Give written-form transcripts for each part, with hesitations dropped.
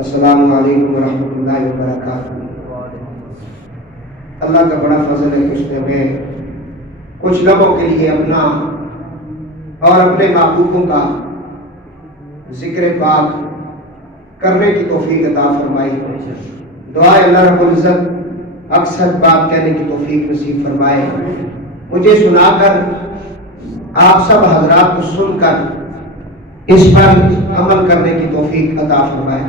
السلام علیکم ورحمۃ اللہ وبرکاتہ۔ اللہ کا بڑا فضل ہے کہ اس نے ہمیں کچھ لمحوں کے لیے اپنا اور اپنے محبوبوں کا ذکر پاک کرنے کی توفیق عطا فرمائی۔ دعا ہے اللہ رب العزت اکثر بات کہنے کی توفیق نصیب فرمائے، مجھے سنا کر آپ سب حضرات کو سن کر اس پر عمل کرنے کی توفیق عطا فرمائے۔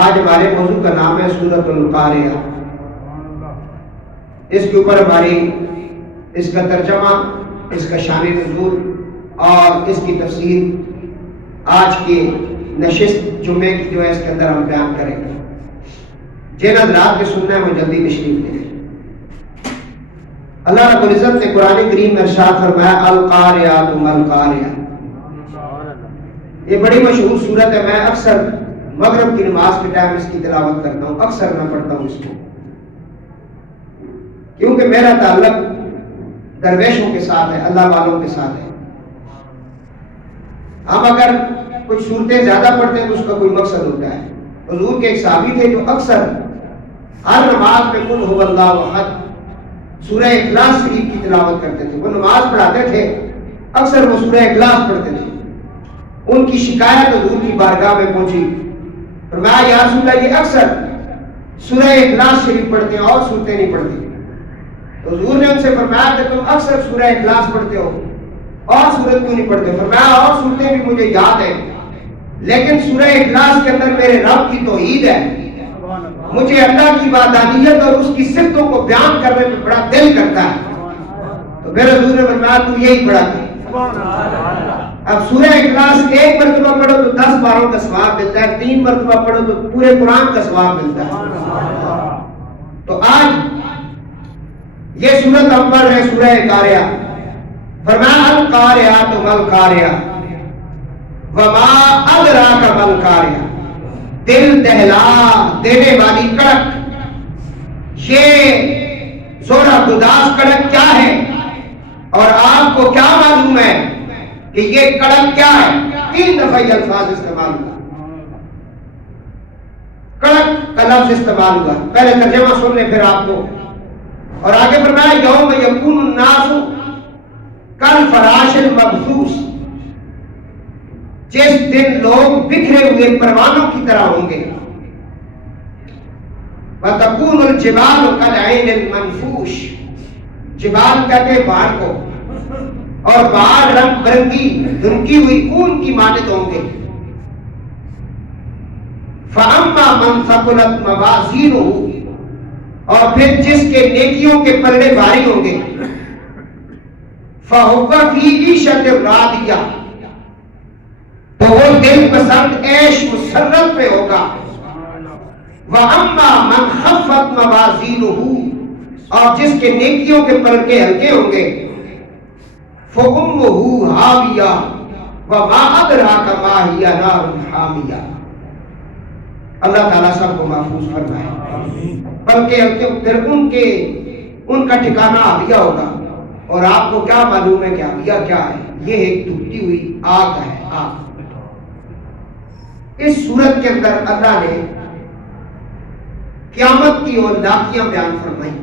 آج ہمارے موضوع کا نام ہے سورۃ القاریہ۔ اس کے اوپر ہماری اس کا ترجمہ، اس کا شان نزول اور اس کی تفسیر آج کی نشست جمعے کی جو ہے اس کے اندر ہم بیان کریں گے۔ جن حضرات کے سننا ہے وہ جلدی تشریف لے لیں۔ اللہ رب العزت نے قرآن کریم میں ارشاد فرمایا القاریہ ما القاریہ۔ یہ بڑی مشہور سورت ہے، میں اکثر مغرب کی نماز کے ٹائم اس کی تلاوت کرتا ہوں، اکثر میں پڑھتا ہوں اس کو، کیونکہ میرا تعلق درویشوں کے ساتھ ہے، اللہ والوں کے ساتھ ہے۔ ہم اگر کچھ صورتیں زیادہ پڑھتے ہیں تو اس کا کوئی مقصد ہوتا ہے۔ حضور کے ایک صحابی تھے جو اکثر ہر نماز میں قل هو اللہ احد سورہ اخلاص شریف کی تلاوت کرتے تھے۔ وہ نماز پڑھاتے تھے، اکثر وہ سورہ اخلاص پڑھتے تھے۔ ان کی شکایت حضور کی بارگاہ میں پہنچی، فرمایا یا رسول اللہ یہ اکثر سورہ اخلاص شریف پڑھتے ہیں اور صورتیں نہیں پڑھتے۔ تو حضور نے ان سے فرمایا کہ تم اکثر سورہ اخلاص پڑھتے ہو اور سورت کیوں نہیں پڑھتے؟ فرمایا اور صورتیں بھی مجھے یاد ہیں، لیکن سورہ اخلاص کے اندر میرے رب کی توحید ہے، مجھے اللہ کی وحدانیت اور اس کی صفتوں کو بیان کرنے میں بڑا دل کرتا ہے۔ تو پھر حضور نے فرمایا تو یہی پڑھا کر۔ اب سورہ اخلاص ایک مرتبہ پڑھو تو 10 باروں کا ثواب ملتا ہے، 3 مرتبہ پڑھو تو پورے قرآن کا ثواب ملتا ہے۔ تو آج یہ سورت نمبر ہے سورہ قاریہ۔ فرمایا القاریہ ما القاریہ وما ادراک ما القاریہ، دل دہلا دینے والی کڑک۔ یہ زورا گداز کڑک کیا ہے اور آپ کو کیا معلوم ہے کہ یہ کڑک کیا ہے؟ 3 دفعہ یہ الفاظ استعمال ہوا، کڑک کا لفظ استعمال ہوا۔ پہلے ترجمہ سن لیں پھر آپ کو، اور آگے فرمایا یوم یکون الناس کالفراش المبثوث، جس دن لوگ بکھرے ہوئے پروانوں کی طرح ہوں گے۔ وتکون الجبال کالعین المنفوش، جبال کہتے ہیں پہاڑ کو، اور پہاڑ رنگ برنگی دھنکی ہوئی اون کی مانند ہوں گے۔ فاما من ثقلت موازینہ، اور پھر جس کے نیکیوں کے پلڑے بھاری ہوں گے، فہو فی عیشۃ راضیہ، تو وہ دل پسند عیش مسرت میں ہوگا۔ وَأَمَّا مَنْ خَفَّتْ مَوَازِينُهُ، اور جس کے نیکیوں کے پلڑے ہلکے ہوں گے، فَأُمُّهُ هَاوِيَةٌ وَمَا أَدْرَاكَ مَا هِيَ نَارٌ حَامِيَةٌ۔ اللہ تعالیٰ سب کو محفوظ فرمائے۔ بلکہ پھر ان کا ٹھکانہ حاویہ ہوگا، اور آپ کو کیا معلوم ہے کہ حاویہ کیا ہے؟ یہ ایک دھکتی ہوئی آگ ہے، آگ۔ اس صورت کے اندر اللہ نے قیامت کی اور لاقیاں بیان فرمائی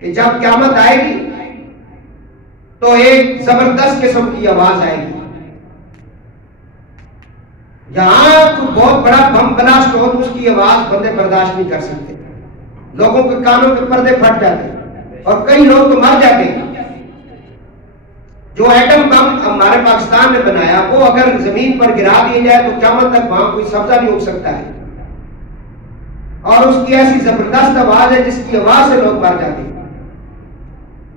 کہ جب قیامت آئے گی تو ایک زبردست قسم کی آواز آئے گی۔ جہاں کوئی بہت بڑا بم بلاسٹ ہو تو اس کی آواز بندے برداشت نہیں کر سکتے، لوگوں کے کانوں کے پردے پھٹ جاتے اور کئی لوگ تو مر جاتے ہیں۔ جو ایٹم بم ہمارے پاکستان نے بنایا وہ اگر زمین پر گرا دیا جائے تو قیامت تک وہاں کوئی سبزہ نہیں اگ سکتا ہے، اور اس کی ایسی زبردست آواز ہے جس کی آواز سے لوگ مر جاتے ہیں۔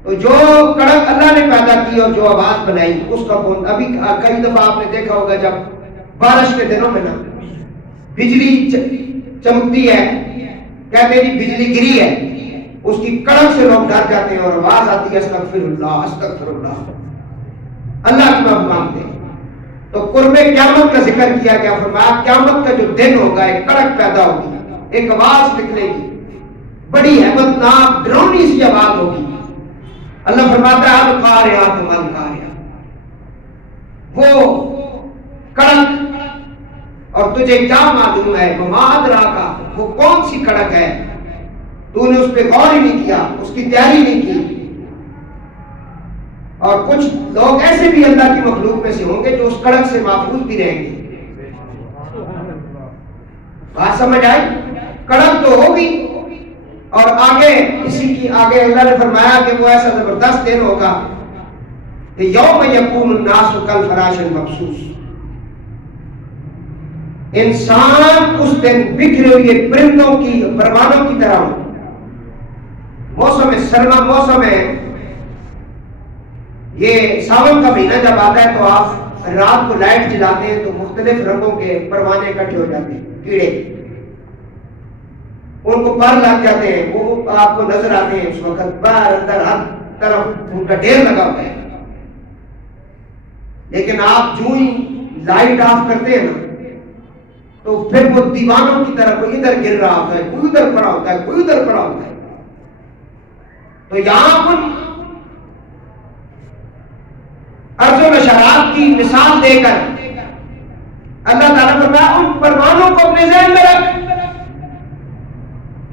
تو جو کڑک اللہ نے پیدا کی اور جو آواز بنائی اس کا کون؟ ابھی کئی دفعہ آپ نے دیکھا ہوگا جب بارش کے دنوں میں نا بجلی چمکتی ہے، کہتے ہیں جی بجلی گری ہے، اس کی کڑک سے لوگ ڈر جاتے ہیں اور آواز آتی ہے استغفر اللہ استغفر اللہ، اللہ کی معافی مانگتے ہیں۔ تو قرب قیامت کا ذکر کیا گیا، فرمایا قیامت کا جو دن ہوگا ایک کڑک پیدا ہوگی، ایک آواز نکلے گی، بڑی ہیبت ناک ڈراؤنی سی آواز ہوگی۔ اللہ فرماتا ہے القاریہ ما القاریہ، وہ کڑک اور تجھے کیا معلوم ہے وما ادراک کا وہ کون سی کڑک ہے، تو نے اس پہ غور ہی نہیں کیا، اس کی تیاری نہیں کی۔ اور کچھ لوگ ایسے بھی اللہ کی مخلوق میں سے ہوں گے جو اس کڑک سے محفوظ بھی رہیں گے۔ بات سمجھ آئی؟ کڑک تو ہوگی، اور آگے اسی کی آگے اللہ نے فرمایا کہ وہ ایسا زبردست دن ہوگا کہ یوم یکون الناس کالفراش المبثوث، انسان اس دن بکھرے ہوئے پرندوں کی پروانوں کی طرح ہو۔ موسم سرما موسم ہے، یہ ساون کا مہینہ جب آتا ہے تو آپ رات کو لائٹ جلاتے ہیں تو مختلف رنگوں کے پروانے اکٹھے ہو جاتے ہیں، کیڑے، ان کو پر لگ جاتے ہیں، وہ آپ کو نظر آتے ہیں اس وقت، باہر اندر ہر طرف ان کا ڈھیر لگا ہوتا ہے۔ لیکن آپ جو ہی لائٹ آف کرتے ہیں نا تو پھر وہ دیوانوں کی طرح کوئی ادھر گر رہا ہوتا ہے، کوئی ادھر پڑا ہوتا ہے، کوئی ادھر پڑا ہوتا ہے۔ تو یہاں پر ارض و نشرات کی مثال دے کر اللہ تعالیٰ فرمایا ان پروانوں کو اپنے ذہن میں رکھ،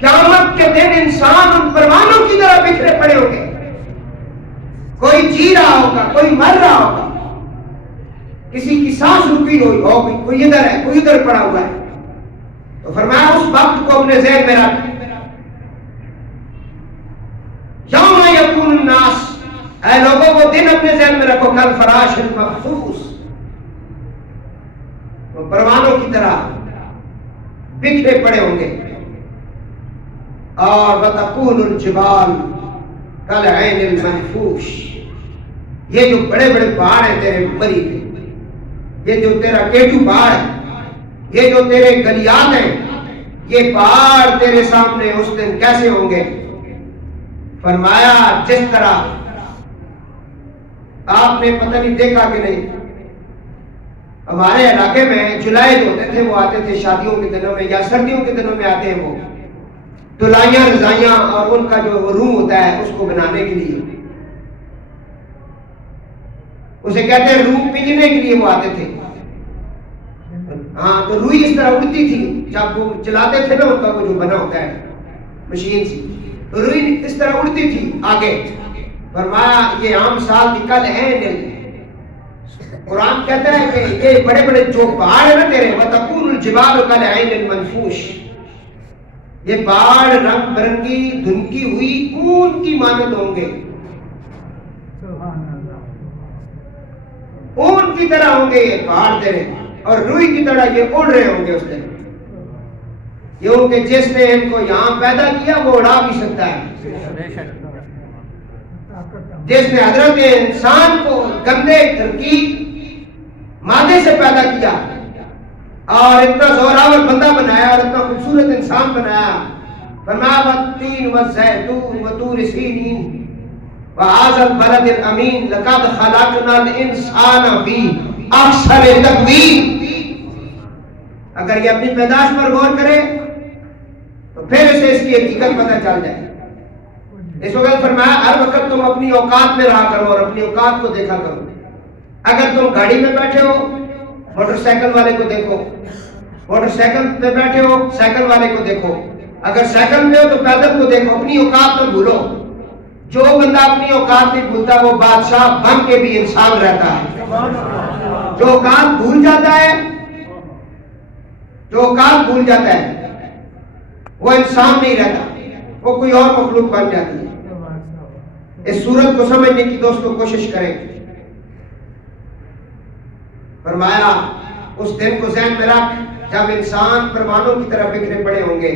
قیامت کے دن انسان ان پروانوں کی طرح بکھرے پڑے ہوں گے، کوئی جی رہا ہوگا، کوئی مر رہا ہوگا، کسی کی سانس رکی ہوئی ہوگی، کوئی ادھر ہے، کوئی ادھر پڑا ہوا ہے۔ تو فرمایا اس وقت کو اپنے ذہن میں رکھ، یوم یکون الناس، اے لوگوں وہ دن اپنے ذہن میں رکھو، کالفراش المبثوث، وہ پروانوں کی طرح بکھرے پڑے ہوں گے، اور وتکون الجبال کالعین المنفوش، یہ جو بڑے بڑے پہاڑ ہیں تیرے مری کے، یہ جو تیرا کیٹو پہاڑ ہے، یہ جو تیرے گلیات ہیں، یہ پہاڑ تیرے سامنے اس دن کیسے ہوں گے؟ فرمایا جس طرح آپ نے پتہ نہیں دیکھا کہ نہیں، ہمارے علاقے میں جولائی جو ہوتے تھے وہ آتے تھے شادیوں کے دنوں میں یا سردیوں کے دنوں میں آتے ہیں، وہ دلائیاں رضائیاں اور ان کا جو روم ہوتا ہے اس کو بنانے کے لیے، اسے کہتے ہیں روم پنجنے کے لیے وہ آتے تھے۔ ہاں تو روئی اس طرح اڑتی تھی جب وہ چلاتے تھے نا، ان کا وہ جو بنا ہوتا ہے مشین سی، تو روئی اس طرح اڑتی تھی آگے۔ فرمایا یہ عام سال کی کل ہے، قرآن کہتا ہے کہ یہ بڑے بڑے جو پہاڑ ہیں نا تیرے، وَتَكُونُ الْجِبَالُ كَالْعِينِ الْمَنْفُوشِ، یہ پہاڑ رنگ برنگی دھنکی ہوئی اون کی مانند ہوں گے، اون کی طرح ہوں گے یہ پہاڑ تیرے، اور روئی کی طرح یہ اڑ رہے ہوں گے اس دن۔ یہ کہ جس نے ان کو یہاں پیدا کیا وہ اڑا بھی سکتا ہے، جس نے حضرت انسان کو گندے ترکیب مادے سے پیدا کیا اور اتنا زوراور بندہ بنایا اور اتنا خوبصورت انسان بنایا، فرمایا والتین والزیتون وطور سینین وہذا البلد الامین لقد خلقنا الانسان فی احسن تقویم۔ اگر یہ اپنی پیدائش پر غور کرے تو پھر اسے اس کی حقیقت پتہ چل جائے۔ اس وقت فرمایا ہر وقت تم اپنی اوقات میں رہا کرو اور اپنی اوقات کو دیکھا کرو۔ اگر تم گاڑی میں بیٹھے ہو موٹر سائیکل والے کو دیکھو، موٹر سائیکل پہ بیٹھے ہو سائیکل والے کو دیکھو، اگر سائیکل میں ہو تو پیدل کو دیکھو، اپنی اوقات نہ بھولو۔ جو بندہ اپنی اوقات نہیں بھولتا وہ بادشاہ بن کے بھی انسان رہتا ہے۔ جو اوقات بھول جاتا ہے، جو اوقات بھول جاتا ہے وہ انسان نہیں رہتا، وہ کوئی اور مخلوق بن جاتی ہے۔ اس صورت کو سمجھنے کی دوستوں کوشش کریں۔ فرمایا اس دن کو ذہن میں رکھ جب انسان پروانوں کی طرح بکھرے پڑے ہوں گے،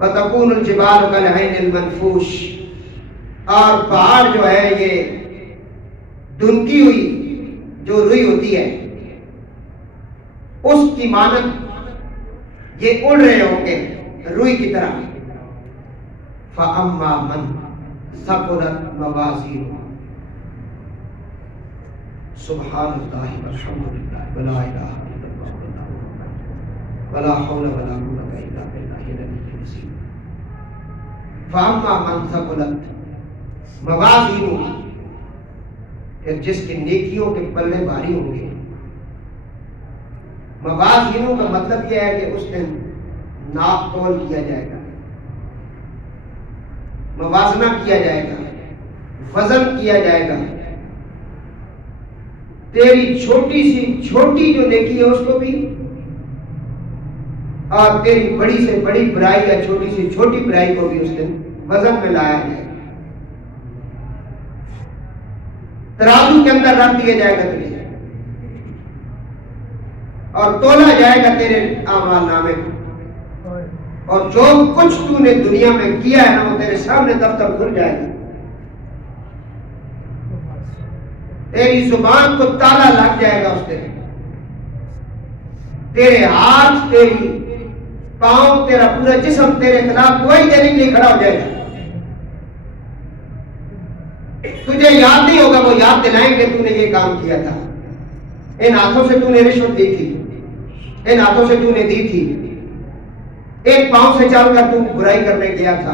وَتَكُونُ الْجِبَالُ كَالْعِينِ الْمَنْفُوشِ، اور پہاڑ جو ہے یہ دھنکی ہوئی جو روئی ہوتی ہے اس کی مانند یہ اڑ رہے ہوں گے روئی کی طرح۔ فَأَمَّا مَنْ ثَقُلَتْ مَوَازِينُهُ، سبحان اللہ والحمد للہ ولا الہ الا اللہ ولا حول ولا قوة الا باللہ العلی العظیم۔ فَأَمَّا مَنْ ثَقُلَتْ مَوَازِينُهُ، پھر جس کے نیکیوں کے پلے بھاری ہوں گے، موازینوں کا مطلب یہ ہے کہ اس دن ناپ تول کیا جائے گا، موازنہ کیا جائے گا، وزن کیا جائے گا. تیری چھوٹی سی چھوٹی جو نیکی ہے اس کو بھی، اور تیری بڑی سے بڑی برائی یا چھوٹی سے چھوٹی برائی کو بھی اس دن وزن میں لایا جائے گا، ترازو کے اندر رکھ دیا جائے گا تجھے، اور تولا جائے گا تیرے اعمال نامے کو. اور جو کچھ تو نے دنیا میں کیا ہے نا وہ تیرے سامنے دفتر کھل جائے گا. تیری زبان کو تالا لگ جائے گا اس دن. تیرے ہاتھ، تیری پاؤں، تیرا پورا جسم تیرے خلاف گواہی دینے کے لیے کھڑا ہو جائے گا. تجھے یاد نہیں ہوگا، وہ یاد دلائیں گے تو نے یہ کام کیا تھا، ان ہاتھوں سے تو نے رشوت دی تھی، ان ہاتھوں سے تو نے دی تھی، ایک پاؤں سے چل کر تو برائی کرنے گیا تھا،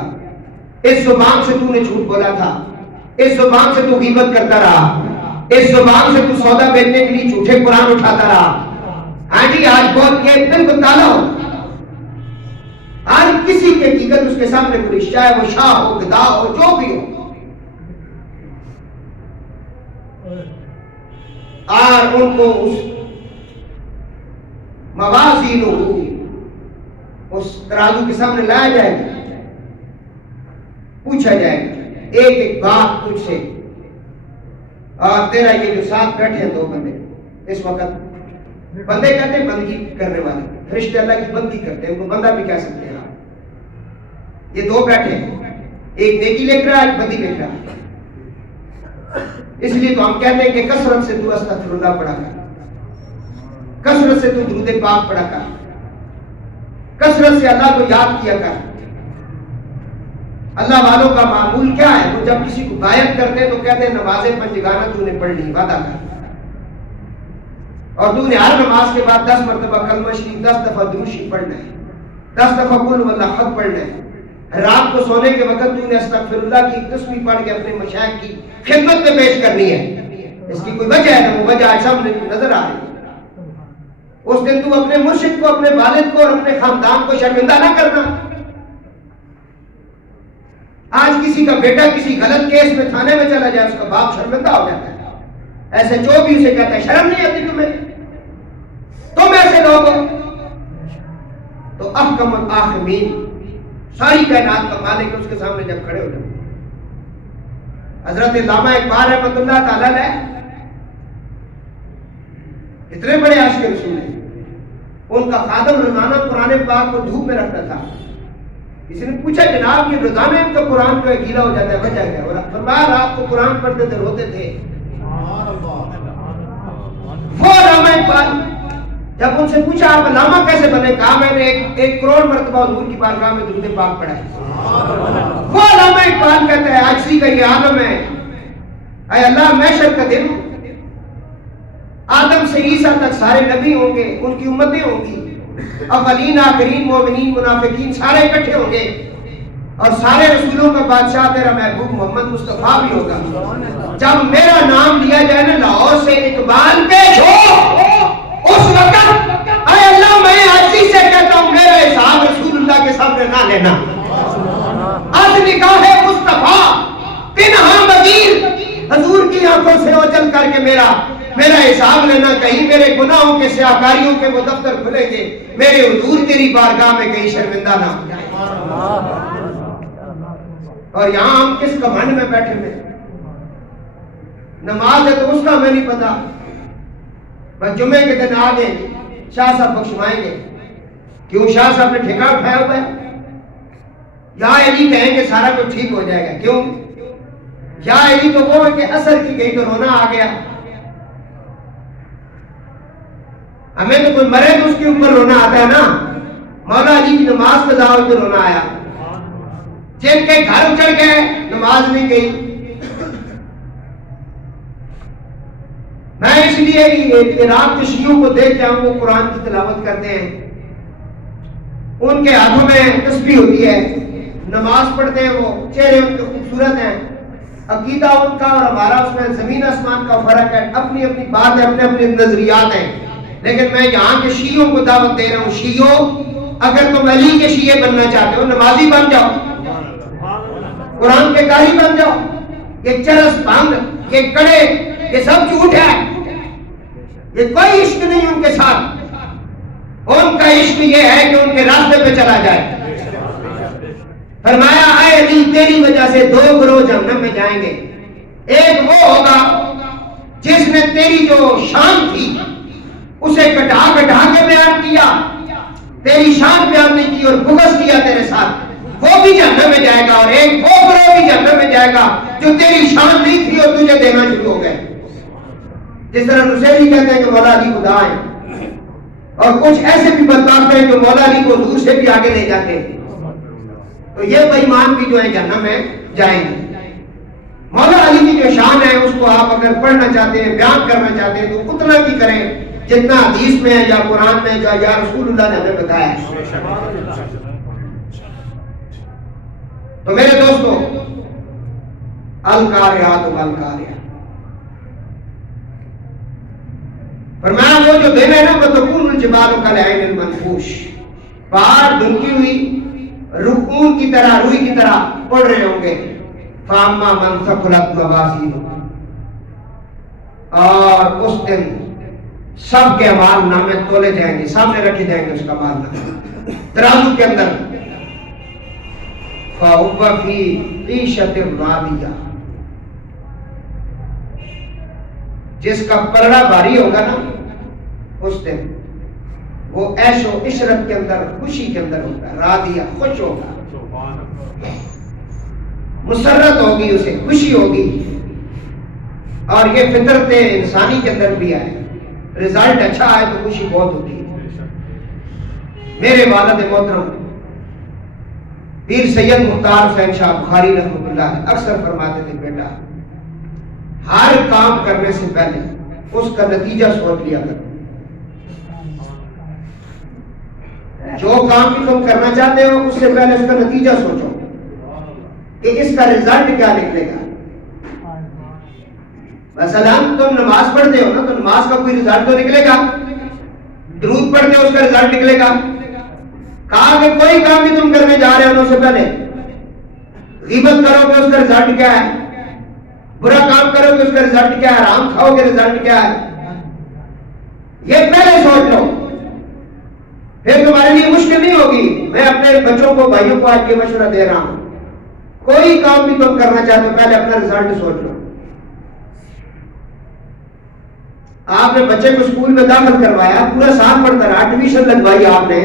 اس زبان سے تو نے جھوٹ بولا تھا، اس زبان سے تو غیبت کرتا رہا، اس زبان سے تو سودا بیچنے کے لیے جھوٹے قرآن اٹھاتا رہا. ہاں جی، آج بہت یہ بالکل تالا ہو. ہر کسی کی حقیقت اس کے سامنے پوری، چاہے وہ شاہ ہو، گدا ہو، جو بھی ہو. اور ان کو اس موازین اس ترازو کے سامنے لایا جائے گا، پوچھا جائے گا ایک ایک بات تجھ سے. اور تیرا یہ جو ساتھ بیٹھے ہیں دو بندے، اس وقت بندے کہتے ہیں بندگی کرنے والے، فرشتے اللہ کی بندگی کرتے ہیں، ان کو بندہ بھی کہہ سکتے ہیں. یہ دو بیٹھے ہیں، ایک نیکی لکھ رہا ہے، ایک بدی لکھ رہا ہے. اس لیے تو ہم کہتے ہیں کہ کثرت سے تو استغفر اللہ پڑھا کر، کثرت سے تو درود پاک پڑھا کر، کثرت سے اللہ کو یاد کیا کر. اللہ والوں کا معمول کیا ہے؟ وہ جب کسی کو غائب کرتے ہیں تو کہتے ہیں نمازیں پنجگانہ تو نے پڑھ لی، وعدہ کر. اور تو نے ہر نماز کے بعد 10 مرتبہ کلمہ شریف، 10 دفعہ درود شریف پڑھنا ہے، 10 دفعہ قل هو اللہ احد پڑھنا ہے. رات کو سونے کے وقت تو نے استغفر اللہ کی تسبیح پڑھ کے اپنے مشائخ کی خدمت میں پیش کرنی ہے. اس کی کوئی وجہ ہے نا، وہ وجہ آج سامنے نظر آ رہی ہے. اس دن تو اپنے مرشد کو، اپنے والد کو اور اپنے خاندان کو شرمندہ نہ کرنا. آج کسی کا بیٹا کسی غلط کیس میں تھانے میں چلا جائے، اس کا باپ شرمندہ ہو جاتا ہے. ایسے جو بھی اسے کہتا ہے شرم نہیں آتی تمہیں، تم ایسے لوگ ہو. تو احکم الحاکمین، ساری کائنات کا مالک اس کے سامنے جب کھڑے ہو جاتے. حضرت علامہ اقبال رحمۃ اللہ تعالی علیہ اتنے بڑے عاشق رسول ہیں، ان کا خادم روزانہ قرآن پاک کو دھوپ میں رکھتا تھا. کسی نے پوچھا جناب یہ روزانہ ان کا قرآن جو ہے گیلا ہو جاتا ہے، وجہ کیا؟ اور فرمایا رات کو قرآن پڑھتے تھے، روتے تھے. وہ علامہ اقبال جب ان سے پوچھا آپ علامہ کیسے بنے، کہا میں نے 1 کروڑ مرتبہ حضور کی بارگاہ میں درود پاک پڑھا ہے. وہ علامہ اقبال کہتا ہے عاجزی کا یہ عالم ہے، اے اللہ محشر کا دن، آدم سے عیسیٰ تک سارے نبی ہوں گے، ان کی امتیں ہوں گی، اولین آخرین مومنین منافقین سارے اکٹھے ہوں گے، اور سارے رسولوں کا بادشاہ تیرا محبوب محمد مصطفیٰ بھی ہوگا. جب میرا نام لیا جائے نا لاہور سے اقبال پیش ہو، اس وقت اے اللہ میں عاجزی سے کہتا ہوں میرا حساب رسول اللہ کے سامنے نہ لینا. از نگاہ مصطفیٰ تنہا مغیر، حضور کی آنکھوں سے اوجل کر کے میرا حساب لینا. کہیں میرے گناہوں کے سیاکاریوں کے وہ دفتر کھلیں گے، میرے حضور تیری بارگاہ میں کہیں شرمندہ نہ ہو جائے. اور یہاں ہم کس کمنڈ میں بیٹھے ہوئے، نماز ہے تو اس کا ہمیں نہیں پتا. بس جمعے کے دن آ گئے شاہ صاحب بخشوائیں گے. کیوں شاہ صاحب نے ٹھیکہ اٹھایا ہوا ہے؟ یا علی کہیں گے سارا کچھ ٹھیک ہو جائے گا. کیوں؟ یا علی تو وہ ہے کہ اثر کی گئی تو رونا آ گیا. ہمیں تو کوئی مرے تو اس کے اوپر رونا آتا ہے نا. مولا علی کی نماز قضا ہوئی تو رونا آیا. جن کے گھر اچڑ گئے نماز نہیں گئی. میں اس لیے عراق کے شیعوں کو دیکھ جاؤں، وہ قرآن کی تلاوت کرتے ہیں، ان کے ہاتھوں میں تسبیح ہوتی ہے، نماز پڑھتے ہیں، وہ چہرے ان کے خوبصورت ہیں. عقیدہ ان کا اور ہمارا اس میں زمین آسمان کا فرق ہے. اپنی اپنی بات ہے، اپنے اپنے نظریات ہیں. لیکن میں یہاں کے شیعوں کو دعوت دے رہا ہوں، شیعوں اگر تم علی کے شیعے بننا چاہتے ہو نمازی بن جاؤ، قرآن کے قاری بن جاؤ. یہ چرس بھنگ یہ کڑے یہ سب جھوٹ ہے، یہ کوئی عشق نہیں ان کے ساتھ. ان کا عشق یہ ہے کہ ان کے راستے پہ چلا جائے. فرمایا اے علی تیری وجہ سے دو گروہ جہنم میں جائیں گے. ایک وہ ہوگا جس نے تیری جو شان تھی اسے کٹا کٹا کے بیان کیا، تیری شان بیان نہیں کی اور بغض کیا تیرے ساتھ، وہ بھی جہنم میں جائے گا. اور ایک وہ گروہ بھی جہنم میں جائے گا جو تیری شان نہیں تھی اور تجھے دینا شروع ہو گئے. جس طرح نصیری کہتے ہیں کہ مولا علی خدا ہے، اور کچھ ایسے بھی بدبخت ہیں جو مولا علی کو حضور سے بھی آگے لے جاتے ہیں. تو یہ بے ایمان بھی جو ہے جہنم میں جائیں گے. مولا علی کی جو شان ہے اس کو آپ اگر پڑھنا چاہتے ہیں بیان کرنا چاہتے ہیں تو اتنا بھی کریں جتنا حدیث میں ہے یا قرآن میں یا رسول اللہ نے ہمیں بتایا ہے. تو میرے دوستو القاریات والقاریات فرمایا وہ جو دن ہے نا وتکون الجبال کالعین المنفوش، پہاڑ دھنکی ہوئی رکون کی طرح روئی کی طرح پڑ رہے ہوں گے. فاما من ثقلت موازینہ، اور اس دن سب کے اعمال نامے تولے جائیں گے، سامنے رکھے جائیں گے اس کا اعمال نامہ ترازو کے اندر. فَهُوَ فِي عِيشَةٍ رَاضِيَةٍ، جس کا پلڑا بھاری ہوگا نا اس دن وہ عیش و عشرت کے اندر خوشی کے اندر ہوگا. راضیہ خوش ہوگا، مسرت ہوگی، اسے خوشی ہوگی. اور یہ فطرت انسانی کے اندر بھی ہے، رزلٹ اچھا آئے تو خوشی بہت ہوتی ہے. میرے والد محترم پیر سید مختار حسین شاہ بخاری رحمۃ اللہ علیہ اکثر فرماتے تھے بیٹا ہر کام کرنے سے پہلے اس کا نتیجہ سوچ لیا کرو. جو کام بھی تم کرنا چاہتے ہو اس سے پہلے اس کا نتیجہ سوچو کہ اس کا رزلٹ کیا نکلے گا. مثلا تم نماز پڑھتے ہو نا تو نماز کا کوئی رزلٹ تو نکلے گا، درود پڑھتے ہو اس کا رزلٹ نکلے گا. کہا کہ کوئی کام بھی تم کرنے جا رہے ہو اس سے پہلے غیبت کرو گے اس کا رزلٹ کیا ہے، برا کام کرو گے اس کا رزلٹ کیا ہے، حرام کھاؤ گے رزلٹ کیا ہے، یہ پہلے سوچ لو. پھر تمہارے لیے مشکل نہیں ہوگی. میں اپنے بچوں کو بھائیوں کو آج یہ مشورہ دے رہا ہوں، کوئی کام بھی تم کرنا چاہتے ہو پہلے اپنا رزلٹ سوچ لو. آپ نے بچے کو اسکول میں داخل کروایا، پورا سال پڑھتا رہا، ایڈمیشن لگوائی، آپ نے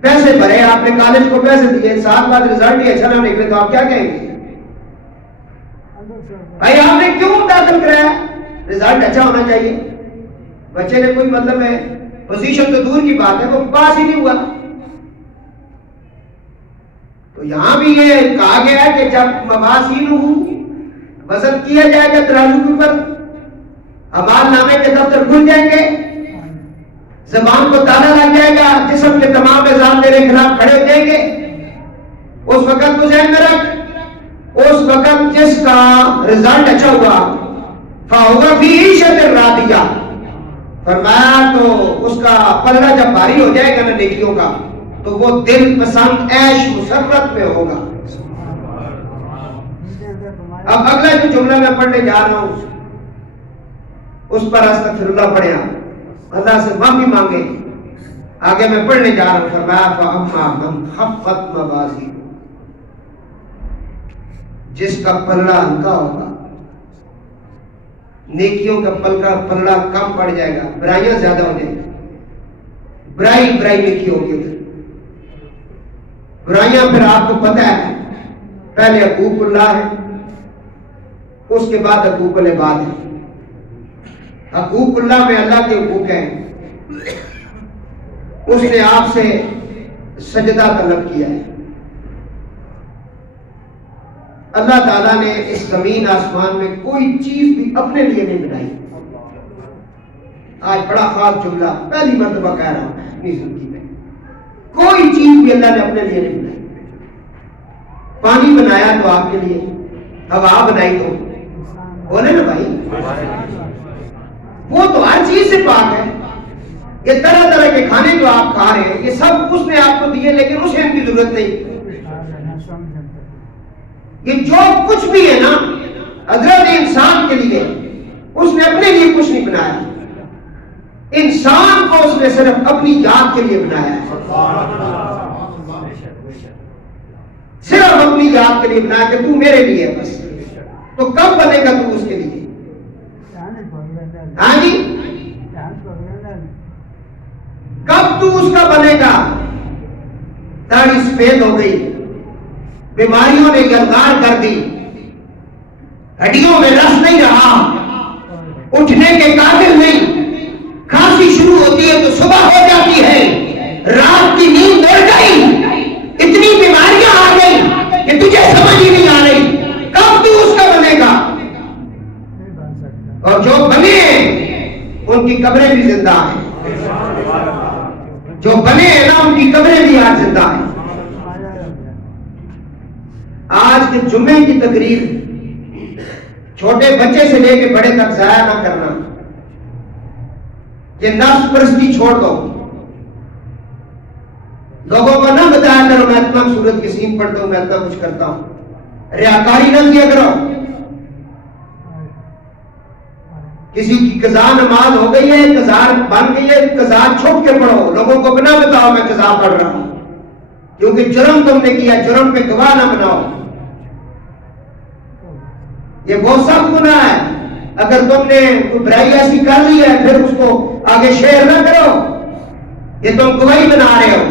پیسے بھرے، آپ نے کالج کو پیسے دیے، سال بعد رزلٹ ہی اچھا نہ نکلے تو آپ کیا کہیں گے؟ بھائی آپ نے کیوں داخل کرایا؟ رزلٹ اچھا ہونا چاہیے. بچے نے کوئی مطلب ہے پوزیشن تو دور کی بات ہے وہ پاس ہی نہیں ہوا. تو یہاں بھی یہ کہا گیا ہے کہ جب موازین وزن کیا جائے گا ترازو کے اوپر، اعمال نامے کے دفتر کھل جائیں گے، زبان کو تالا لگ جائے گا، جسم کے تمام نظام میرے خلاف کھڑے ہو جائیں گے. اس وقت تو ذہن میں رکھ، اس وقت جس کا رزلٹ اچھا ہوا فَهُوَ فِي عِيشَةٍ رَاضِيَةٍ، فرمایا تو اس کا پلڑا جب بھاری ہو جائے گا نا نیکیوں کا تو وہ دل پسند عیش مسرت میں ہوگا. اب اگلا جو جملہ میں پڑھنے جا رہا ہوں اس پر استغفر اللہ پڑھیں، اللہ سے معافی مانگے. آگے میں پڑھنے جا رہا ہوں. فرمایا فَأَمَّا مَنْ خَفَّتْ مَوَازِينُهُ، جس کا پلڑا ہلکا ہوگا، نیکیوں کا پلڑا کم پڑ جائے گا، برائیاں زیادہ ہو جائیں گی، برائی لکھی ہوگی. برائیاں پھر آپ کو پتہ ہے پہلے حقوق اللہ ہے، اس کے بعد حقوق العباد ہے. حقوق اللہ میں اللہ کے حقوق ہیں، اس نے آپ سے سجدہ طلب کیا ہے. اللہ تعالیٰ نے اس زمین آسمان میں کوئی چیز بھی اپنے لیے نہیں بنائی. آج بڑا خاص جملہ پہلی مرتبہ کہہ رہا ہوں اپنی زندگی میں، کوئی چیز بھی اللہ نے اپنے لیے نہیں بنائی. پانی بنایا تو آپ کے لیے، ہوا بنائی تو بولے نا بھائی، وہ تو ہر چیز سے پاک ہے. یہ طرح طرح کے کھانے جو آپ کھا رہے ہیں یہ سب اس نے آپ کو دیے، لیکن اسے ان کی ضرورت نہیں۔ یہ جو کچھ بھی ہے نا حضرت انسان کے لیے، اس نے اپنے لیے کچھ نہیں بنایا، انسان کو اس نے صرف اپنی یاد کے لیے بنایا ہے، صرف اپنی یاد کے لیے بنایا کہ تو میرے لیے ہے بس۔ تو کب بنے گا تو اس کے لیے؟ ہاں جی، کب تو اس کا بنے گا؟ داڑھی سفید ہو گئی، بیماریوں نے گرفتار کر دی، ہڈیوں میں رس نہیں رہا، اٹھنے کے قابل نہیں، کھانسی شروع ہوتی ہے تو صبح ہو جاتی ہے، رات کی نیند اڑ گئی، اتنی بیماریاں آ گئی کہ تجھے سمجھ ہی نہیں آ رہی، کب تو اس کا بنے گا؟ اور جو بنے ہیں ان کی قبریں بھی زندہ ہیں، جو بنے ہیں نا ان کی قبریں بھی آج زندہ ہیں۔ آج کے جمعے کی تقریر چھوٹے بچے سے لے کے بڑے تک ضائع نہ کرنا، کہ نفس پرستی چھوڑ دو، لوگوں کو نہ بتایا کرو میں اتنا سورت کی سین پڑھتا ہوں، میں اتنا کچھ کرتا ہوں، ریاکاری نہ کیا کرو۔ کسی کی قضا نماز ہو گئی ہے، قضا بن گئی ہے، قضا چھپ کے پڑھو، لوگوں کو نہ بتاؤ میں قضا پڑھ رہا ہوں، کیونکہ جرم تم نے کیا، جرم پہ گواہ نہ بناؤ، یہ بہت سخت گناہ ہے۔ اگر تم نے کوئی برائی ایسی کر لی ہے پھر اس کو آگے شیئر نہ کرو، یہ تم گواہی بنا رہے ہو۔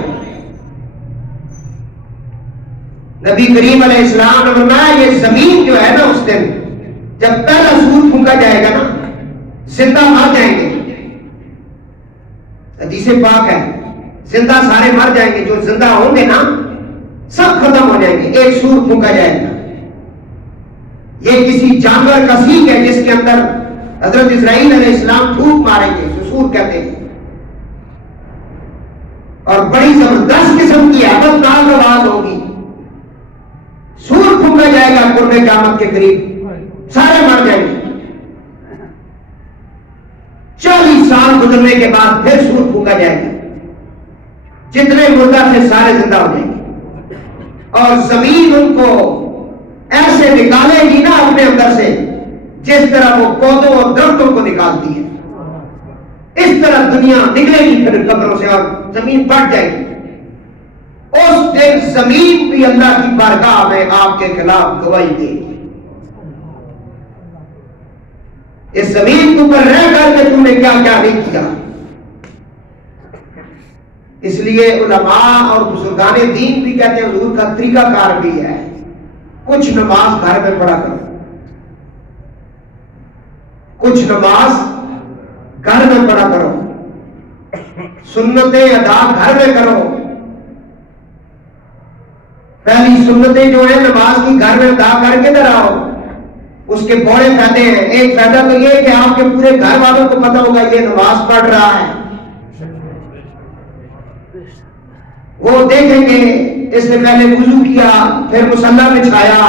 نبی کریم علیہ السلام نے فرمایا یہ زمین جو ہے نا اس دن جب پہلا سور پھونکا جائے گا نا زندہ مر جائیں گے، حدیث پاک ہے، زندہ سارے مر جائیں گے، جو زندہ ہوں گے نا سب ختم ہو جائیں گے، ایک سور پھونکا جائے گا۔ یہ کسی جانور کا سینگ ہے جس کے اندر حضرت اسرائیل علیہ السلام پھونک ماریں گے، سور کہتے ہیں، اور بڑی زبردست قسم کی ہیبتناک آواز ہوگی، سور پھونکا جائے گا قرب قیامت کے قریب، سارے مر جائیں گے۔ 40 سال گزرنے کے بعد پھر سور پھونکا جائے گا، جتنے مردہ تھے سارے زندہ ہو جائیں گے، اور زمین ان کو ایسے نکالے گی نا اپنے اندر سے جس طرح وہ پودوں اور درختوں کو نکالتی ہے، اس طرح دنیا نکلے گی پھر قبروں سے اور زمین پھٹ جائے گی۔ اس دن زمین بھی اللہ کی بارگاہ میں آپ کے خلاف گواہی دے گی، اس زمین کے اوپر رہ کر کے تم نے کیا کیا نہیں کیا۔ اس لیے علماء اور بزرگان دین بھی کہتے ہیں حضور کا طریقہ کار بھی ہے، کچھ نماز گھر میں پڑھا کرو، کچھ نماز گھر میں پڑھا کرو، سنتیں ادا گھر میں کرو۔ پہلی سنتیں جو ہیں نماز کی گھر میں ادا کر کے ادھر آؤ، اس کے بڑے فائدے ہیں۔ ایک فائدہ تو یہ کہ آپ کے پورے گھر والوں کو پتہ ہوگا یہ نماز پڑھ رہا ہے، وہ دیکھیں گے اس نے پہلے وضو کیا، پھر مصلی بچھایا،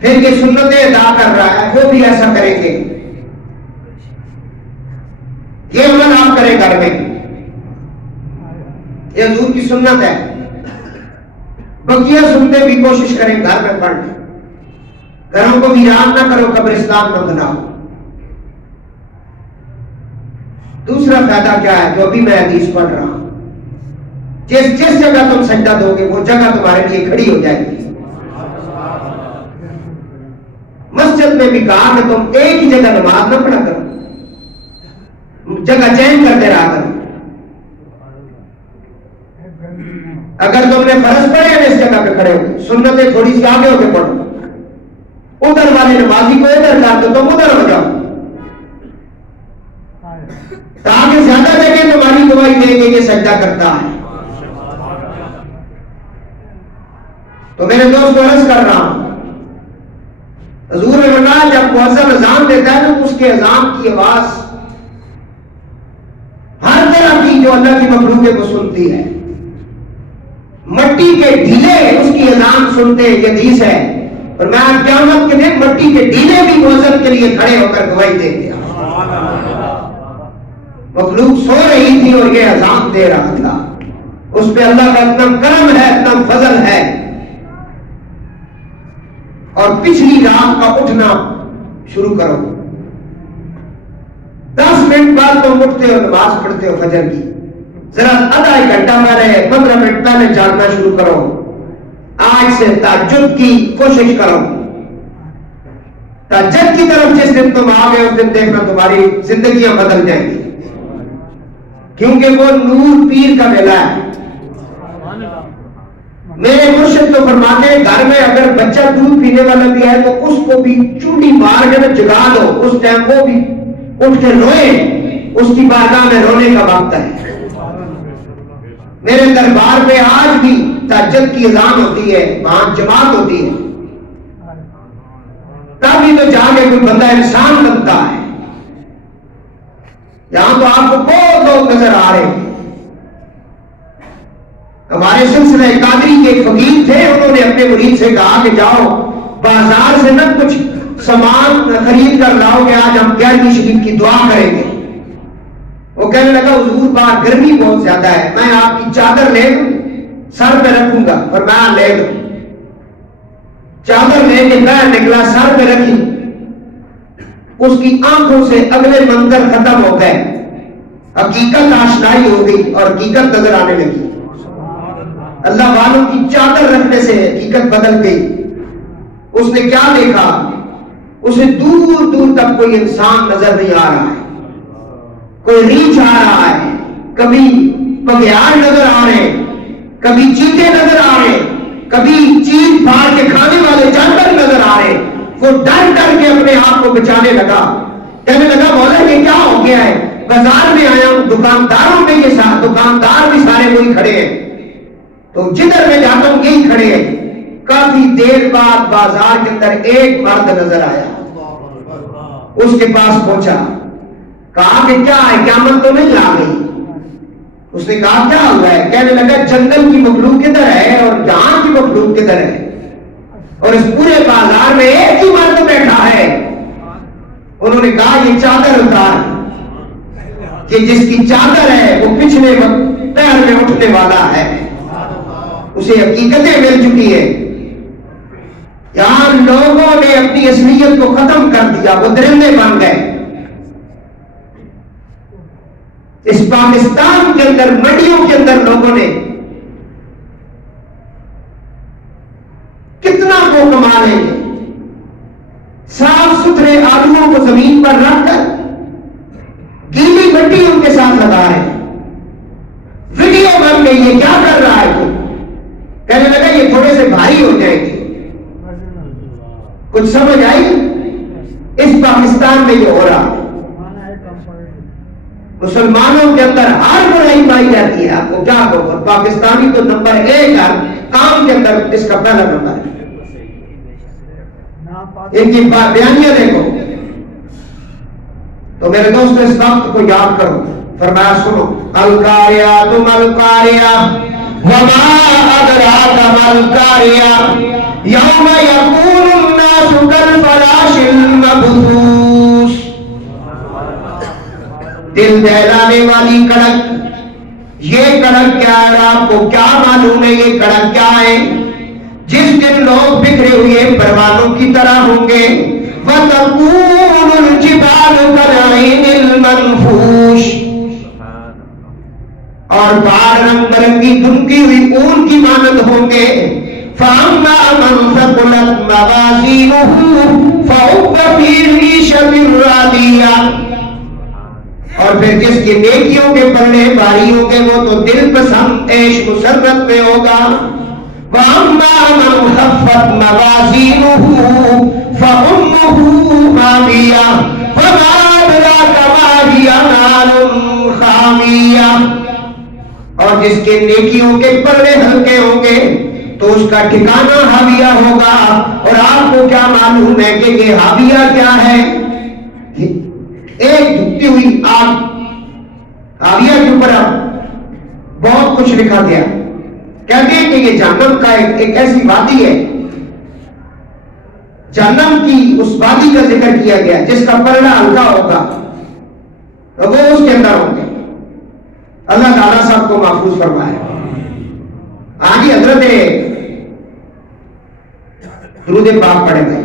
پھر یہ سنتیں ادا کر رہا ہے، وہ بھی ایسا کریں گے۔ یہ عمل آپ کریں گھر میں، یہ حضور کی سنت ہے۔ بقیہ سنتیں بھی کوشش کریں گھر میں پڑھنے، گھروں کو ویران نہ کرو، قبرستان نہ بناؤ۔ دوسرا فائدہ کیا ہے جو ابھی میں حدیث پڑھ رہا ہوں، جس جگہ تم سجدہ دو گے وہ جگہ تمہارے لیے کھڑی ہو جائے گی۔ مسجد میں بھی کہا کہ تم ایک ہی جگہ نماز نہ پڑھا کرو، جگہ چینج کرتے رہا کرو۔ اگر تم نے فرض پڑھے ہیں اس جگہ پہ کھڑے ہو، سنتیں تھوڑی سی آگے ہو کے پڑھو، ادھر والے نمازی کو ادھر کر دو، تم ادھر ہو جاؤ، تاکہ زیادہ جگہ تمہاری گواہی دے کہ یہ سجدہ کرتا ہے۔ تو میرے دوست عرض کر رہا ہوں، حضور نے فرمایا جب مؤذن اذان دیتا ہے تو اس کے اذان کی آواز ہر طرح کی جو اللہ کی مخلوق ہے وہ سنتی ہے، مٹی کے ڈھیلے اس کی اذان سنتے، یہ حدیث ہے، اور میں قیامت کے دن مٹی کے ڈھیلے بھی مؤذن کے لیے کھڑے ہو کر گواہی دیں گے۔ مخلوق سو رہی تھی اور یہ اذان دے رہا تھا. اس پہ اللہ کا اتنا کرم ہے, اتنا فضل ہے. اور پچھلی رات کا اٹھنا شروع کرو, 10 منٹ بعد تم اٹھتے ہو, نماز پڑھتے ہو فجر کی, ذرا آدھا ایک گھنٹہ پہلے 15 منٹ پہلے جاگنا شروع کرو. آج سے تہجد کی کوشش کرو. تہجد کی طرف جس دن تم آ گئے اس دن دیکھنا تمہاری زندگیاں بدل جائیں گی, کیونکہ وہ نور پیر کا میلہ ہے. میرے مرشد تو فرماتے ہیں گھر میں اگر بچہ دودھ پینے والا بھی ہے تو اس کو بھی چونڈی مار کے جگا دو, اس ٹائم وہ بھی اٹھ کے روئے, اس کی بارگاہ میں رونے کا وقت ہے. میرے دربار میں آج بھی تہجد کی اذان ہوتی ہے, وہاں جماعت ہوتی ہے, تبھی تو جا کے کوئی بندہ انسان بنتا ہے. یہاں تو آپ کو بہت لوگ نظر آ رہے ہیں. ہمارے سلسلہ قادری کے ایک فقیر تھے, انہوں نے اپنے مرید سے کہا کہ جاؤ بازار سے نہ کچھ سامان خرید کر لاؤ کہ آج ہم 11ویں شریف کی دعا کریں گے. وہ کہنے لگا حضور باہر گرمی بہت زیادہ ہے, میں آپ کی چادر لے لوں, سر پہ رکھوں گا. فرمایا لے لو. چادر لے کے باہر نکلا, سر پہ رکھی, اس کی آنکھوں سے اگلے منظر ختم ہو گئے, حقیقت آشنائی ہو گئی اور حقیقت نظر آنے لگی. اللہ والوں کی چادر رکھنے سے حقیقت بدل گئی. اس نے کیا دیکھا, اسے دور دور تک کوئی انسان نظر نہیں آ رہا ہے, کوئی ریچھ آ رہا ہے, کبھی بگیار نظر آ رہے, کبھی چیتے نظر آ رہے, کبھی چیز پھاڑ کے کھانے والے جانور نظر آ رہے. وہ ڈر ڈر کے اپنے آپ کو بچانے لگا, کہنے لگا مولا یہ کیا ہو گیا ہے, بازار میں آیا ہوں, دکانداروں میں یہ دکاندار بھی سارے وہی کھڑے ہیں, تو جدھر میں جاتا ہوں یہی کھڑے ہیں. کافی دیر بعد بازار کے اندر ایک مرد نظر آیا, اس کے پاس پہنچا, کہا کہ کیا ہے, قیامت تو نہیں آ گئی؟ اس نے کہا کیا ہوا ہے؟ کہنے لگا جنگل کی مخلوق کدھر ہے اور جہاں کی مخلوق کدھر ہے, اور اس پورے بازار میں ایک ہی مرد بیٹھا ہے. انہوں نے کہا یہ چادر اتار, کہ جس کی چادر ہے وہ پچھلے وقت پیر میں اٹھنے والا ہے, اسے حقیقتیں مل چکی ہے. یہاں لوگوں نے اپنی اصلیت کو ختم کر دیا, وہ درندے بن گئے. اس پاکستان کے اندر منڈیوں کے اندر لوگوں نے کتنا وہ کما لیں گے, صاف ستھرے آلووں کو زمین پر رکھ کر گیلی مٹی ان کے ساتھ لگا رہے ہیں. ویڈیو بن گئی, یہ کیا کر رہا ہے؟ کہنے لگا یہ تھوڑے سے بھاری ہو جائے گی. کچھ سمجھ آئی؟ اس پاکستان میں یہ ہو رہا ہے. مسلمانوں کے اندر ہر برائی پائی جاتی ہے. آپ کو کیا کہو, پاکستانی تو نمبر 1 ہے کام کے اندر, اس کا پہلا نمبر ہے. ان کی بیانیاں دیکھو. تو میرے دوستو اس وقت کو یاد کرو. فرمایا سنو, القاریات ملقاریہ وما ادراک ملقاریہ یوم یکون الناس کالفراش المبثوث. دل دہلانے والی کڑک, یہ کڑک کیا ہے؟ آپ کو کیا معلوم ہے یہ کڑک کیا ہے؟ جس دن لوگ بکھرے ہوئے پروانوں کی طرح ہوں گے. وَتَكُونُ الْجِبَالُ كَالْعِهْنِ الْمَنْفُوشِ, اور پہاڑ رنگ برنگی دھنکی ہوئی اون کی مانند ہوں گے. فَأَمَّا مَنْ ثَقُلَتْ مَوَازِينُهُ فَهُوَ فِي عِيشَةٍ رَاضِيَةٍ, اور پھر جس کی نیکیوں کے پلڑے بھاری ہوں گے وہ تو دل پسند عیش مسرت میں ہوگا. وَأَمَّا مَنْ خَفَّتْ مَوَازِينُهُ فَأُمُّهُ هَاوِيَةٌ وَمَا أَدْرَاكَ مَا هِيَ نَارٌ حَامِيَةٌ, اور جس کے نیکیوں کے پلڑے ہلکے ہوں گے تو اس کا ٹھکانہ حاویہ ہوگا. اور آپ کو کیا معلوم ہے کہ یہ حاویہ کیا ہے؟ ایک دھکتی ہوئی آگ. حاویہ کے اوپر بہت کچھ لکھا گیا. کہتے ہیں کہ یہ جہنم کا ایک ایسی وادی ہے, جہنم کی اس وادی کا ذکر کیا گیا جس کا پلڑا ہلکا ہوگا تو وہ اس کے اندر ہوں گے. اللہ تعالیٰ سب کو محفوظ فرمائے. آج حضرت درود پاک پڑھے گئے.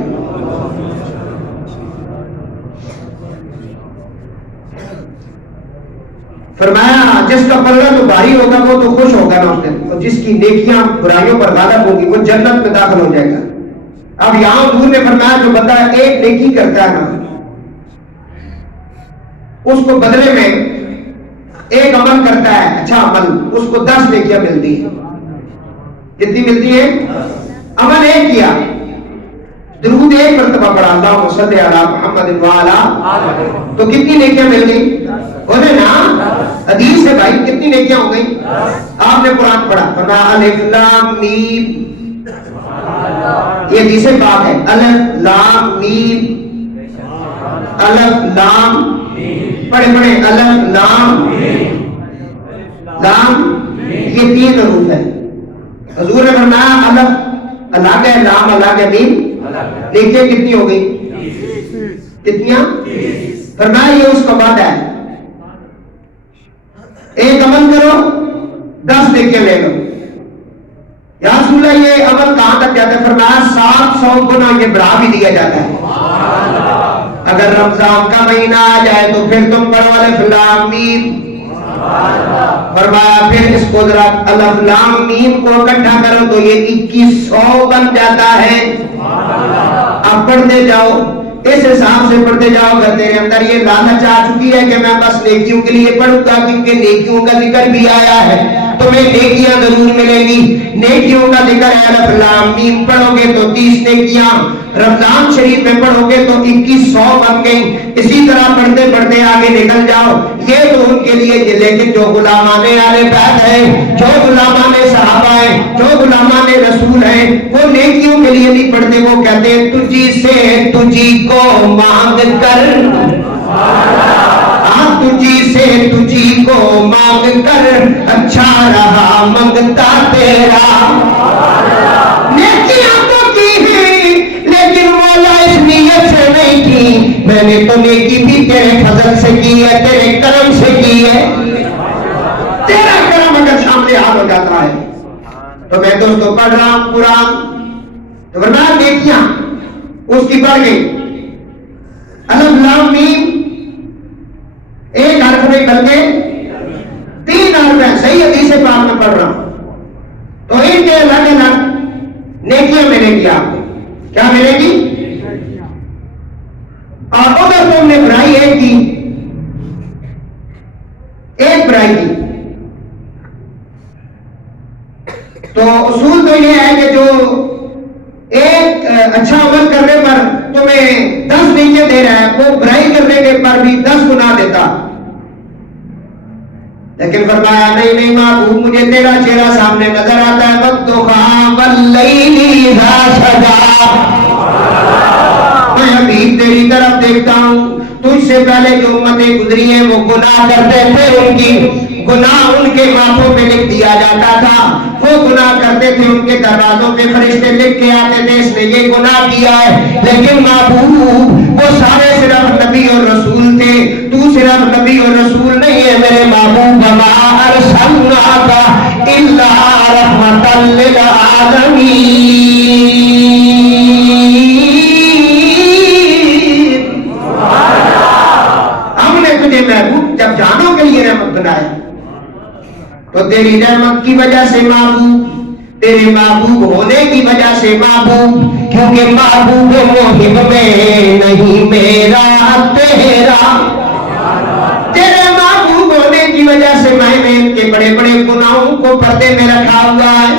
فرمایا جس کا پلڑا تو بھاری ہوگا وہ تو خوش ہوگا نا اس دن, اور جس کی نیکیاں برائیوں پر غالب ہوگی وہ جنت میں داخل ہو جائے گا. اب یہاں حضور نے فرمایا جو بندہ ایک نیکی کرتا ہے نا, اس کو بدلے میں ایک عمل کرتا ہے اچھا عمل, اس کو 10 نیکیاں ملتی ہیں. کتنی ملتی ہے؟ عمل ایک کیا, درود ایک مرتبہ پڑھا اللہم صلی علی محمد وعلی, تو کتنی نیکیاں مل گئی؟ بولے نا حدیث ہے بھائی, کتنی نیکیاں ہو گئی؟ آپ نے قرآن پڑھا, فرمایا الف لام میم, یہ حدیث پاک ہے, الف لام میم, الف لام, پڑھے پڑھے الف لام لام, یہ 3 حروف ہے. حضور نے فرمایا الف الگ ہے, لام الگ ہے, میم نیکیاں کتنی ہو گئی؟ کتنیاں؟ فرمایا یہ اس کا وعدہ ہے, ایک عمل کرو 10 نیکیاں لے لو. یا رسول اللہ یہ عمل کہاں تک جاتا ہے؟ فرمایا 700 گنا یہ بڑھا بھی دیا جاتا ہے. اگر رمضان کا مہینہ آ جائے تو پھر تم پڑھو الف لام میم, فرمایا پھر اس کو ذرا الف لام میم کو اکٹھا کرو تو یہ 2100 بن جاتا ہے. اب پڑھتے جاؤ, اس حساب سے پڑھتے جاؤ, اگر تیرے اندر یہ لالچ آ چکی ہے کہ میں بس نیکیوں کے لیے پڑھوں گا کیونکہ نیکیوں کا ذکر بھی آیا ہے, تمہیں نیکیاں ضرور ملیں گی. نیکیوں کا ذکر ہے, الف لام میم پڑھو گے تو 30 نیکیاں, رمضان شریف میں پڑھو گے تو 2100 بن گئی. اسی طرح پڑھتے پڑھتے آگے نکل جاؤ. یہ تو ان کے لیے, لیکن جو غلامان آل بیت ہیں, جو غلامان صحابہ ہیں, جو غلامان رسول ہیں, وہ نیکیوں کے لیے نہیں پڑھتے. وہ کہتے ہیں تجھی سے تجھی کو مانگ کر, تجھی سے تجھی کو مانگ کر اچھا رہا منگتا تیرا. نیکیاں تو کی ہیں لیکن مولا اس نیت سے نہیں کی, میں نے تو نیکی بھی تیرے فضل سے کی ہے, تیرے کرم سے کی ہے. تیرا کرم اگر سامنے حال ہو جاتا ہے تو میں دوستوں پڑھ رہا ہوں قرآن, تو ورنہ نیکیاں اس کی بڑھ گئی. الف لام میم ایک حرف میں کر کے 3 حرف ہے, صحیح حدیث پاک میں پڑھ رہا ہوں. تو ان کے الگ الگ نیکیاں ملے گی آپ کو. کیا ملے گی؟ اور اگر تم نے برائی ایک کی, ایک برائی کی, تو اصول تو یہ ہے کہ جو ایک اچھا عمل کرنے پر تمہیں 10 نیکیاں دے رہا ہے, وہ برائی کرنے کے پر بھی 10 گناہ دیتا. لیکن فرمایا نہیں نہیں محبوب, مجھے تیرا چہرہ سامنے نظر آتا ہے, والضحیٰ واللیل اذا سجا, میں ابھی تیری طرف دیکھتا ہوں. تجھ سے پہلے جو امتیں گزری ہیں وہ گناہ کرتے تھے, ان کی گناہ ان کے ماتھوں پہ لکھ دیا جاتا تھا. وہ گناہ کرتے تھے, ان کے دروازوں پہ فرشتے لکھ کے آتے تھے اس نے یہ گناہ کیا ہے. لیکن محبوب وہ سارے صرف نبی اور رسول تھے, تو صرف نبی اور رسول نہیں ہے میرے محبوب. وما ارسلناک الا رحمۃ للعالمین. ہم نے تجھے محبوب جب جانوں کے لیے رحمت بنایا, تو تیری رحمت کی وجہ سے محبوب, تیرے محبوب ہونے کی وجہ سے محبوب, کیونکہ محبوب محب میں نہیں میرا تیرا. تیرے محبوب ہونے کی وجہ سے میں نے ان کے بڑے بڑے گناہوں کو پردے میں رکھا ہوا ہے,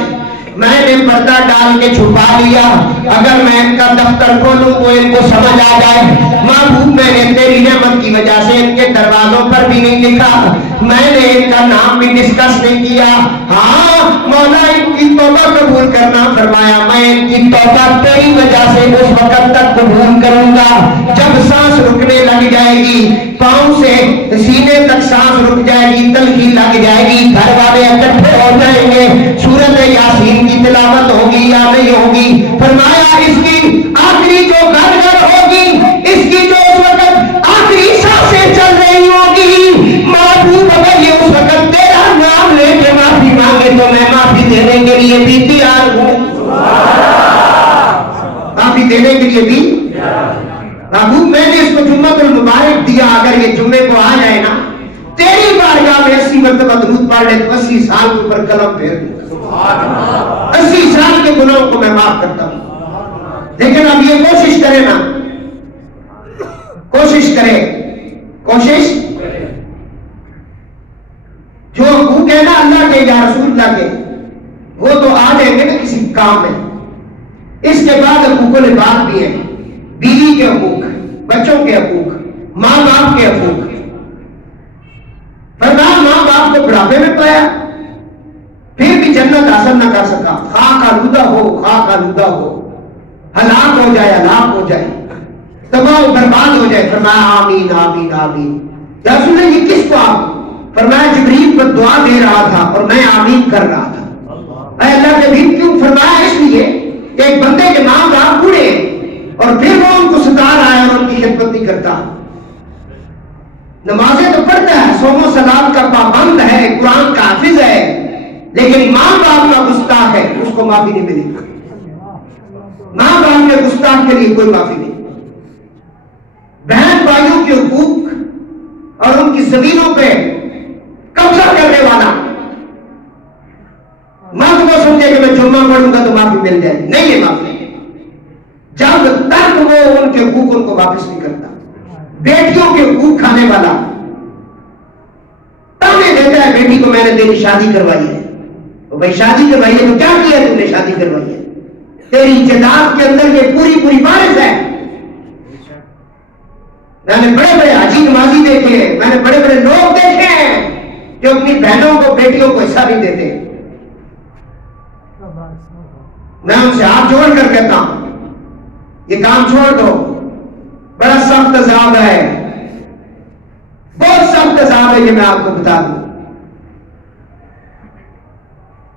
میں نے پردہ ڈال کے چھپا لیا. اگر میں ان کا دفتر کھولوں تو ان کو سمجھ آ جائے. محبوب میں نے تیری رحمت کی وجہ سے ان کے دروازوں پر بھی نہیں لکھا, میں نے ان کا نام بھی ڈسکس نہیں کیا. ہاں مولا ان کی توبہ قبول کرنا, فرمایا میں ان کی توبہ تیری وجہ سے اس وقت تک قبول کروں گا جب سانس رکنے لگ جائے گی, پاؤں سے سینے تک سانس رک جائے گی, تلخی لگ جائے گی, گھر والے اکٹھے ہو جائیں گے, سورۃ یاسین کی تلاوت ہوگی یا نہیں ہوگی. فرمایا اس کی آخری جو گھر گھر ہوگی, اس کی جو اس وقت آخری سانسیں چل رہی ہوگی, محبوب اگر یہ اس وقت تیرا لیے بھی محبوب میں نے اس کو جمعۃ المبارک دیا، اگر یہ جمعے کو آ جائے نا تیری بارگاہ میں 80 مرتبہ درود پڑھ لے تو 80 سال کے اوپر قلم پھیر دوں، 80 سال کے گناہوں کو میں معاف کرتا ہوں۔ لیکن اب یہ کوشش کرے نا، کوشش کرے، کوشش جو حقوق ہے نا اللہ کے یا رسول اللہ کے، وہ تو آ جائیں گے نا کسی کام میں۔ اس کے بعد حقوق العباد بھی ہیں، بیوی کے حقوق، بچوں کے حقوق، ماں باپ کے حقوق۔ فرمایا ماں باپ کو بڑھاپے میں پایا پھر بھی جنت حاصل نہ کر سکا، خاک آلودہ ہو، خاک آلودہ ہو، ہلاک ہو جائے، ہلاک ہو جائے، تباہ و برباد ہو جائے۔ فرمایا آمین آمین آمین۔ یا رسول اللہ یہ کس کو آپ؟ فرمایا جبریل پر دعا دے رہا تھا اور میں آمین کر رہا تھا۔ اے اللہ کے حبیب کیوں؟ فرمایا اس لیے کہ ایک بندے کے ماں باپ بوڑھے اور پھر وہ ان کو ستا رہا ہے اور ان کی خدمت نہیں کرتا، نمازیں تو پڑھتا ہے، صوم و صلات کا پابند ہے، قرآن کا حافظ ہے، لیکن ماں باپ کا گستاخ ہے، اس کو معافی نہیں ملے گی۔ ماں باپ کے گستاخ کے لیے کوئی معافی نہیں۔ بہن بھائیوں کے حقوق اور ان کی زمینوں پہ قبضہ کرنے والا مت وہ سمجھے کہ میں جمعہ پڑھوں گا تو معافی مل جائے گی، نہیں ہے معافی۔ جب تک وہ ان کے حقوق ان کو واپس نہیں کرتا، بیٹیوں کے حقوق کھانے والا تانے دیتا ہے بیٹی کو میں نے تیری شادی کروائی ہے، تو بھائی شادی کروائی ہے تو کیا کیا تم نے؟ شادی کروائی ہے، تیری جائیداد کے اندر یہ پوری پوری وارث ہے۔ میں نے بڑے بڑے حاجی نمازی دیکھے ہیں، میں نے بڑے بڑے لوگ دیکھے ہیں جو اپنی بہنوں کو بیٹیوں کو حصہ نہیں دیتے۔ میں ان سے ہاتھ جوڑ کر کہتا ہوں یہ کام چھوڑ دو، بڑا سخت عذاب ہے، بہت سخت عذاب ہے، یہ میں آپ کو بتا دوں۔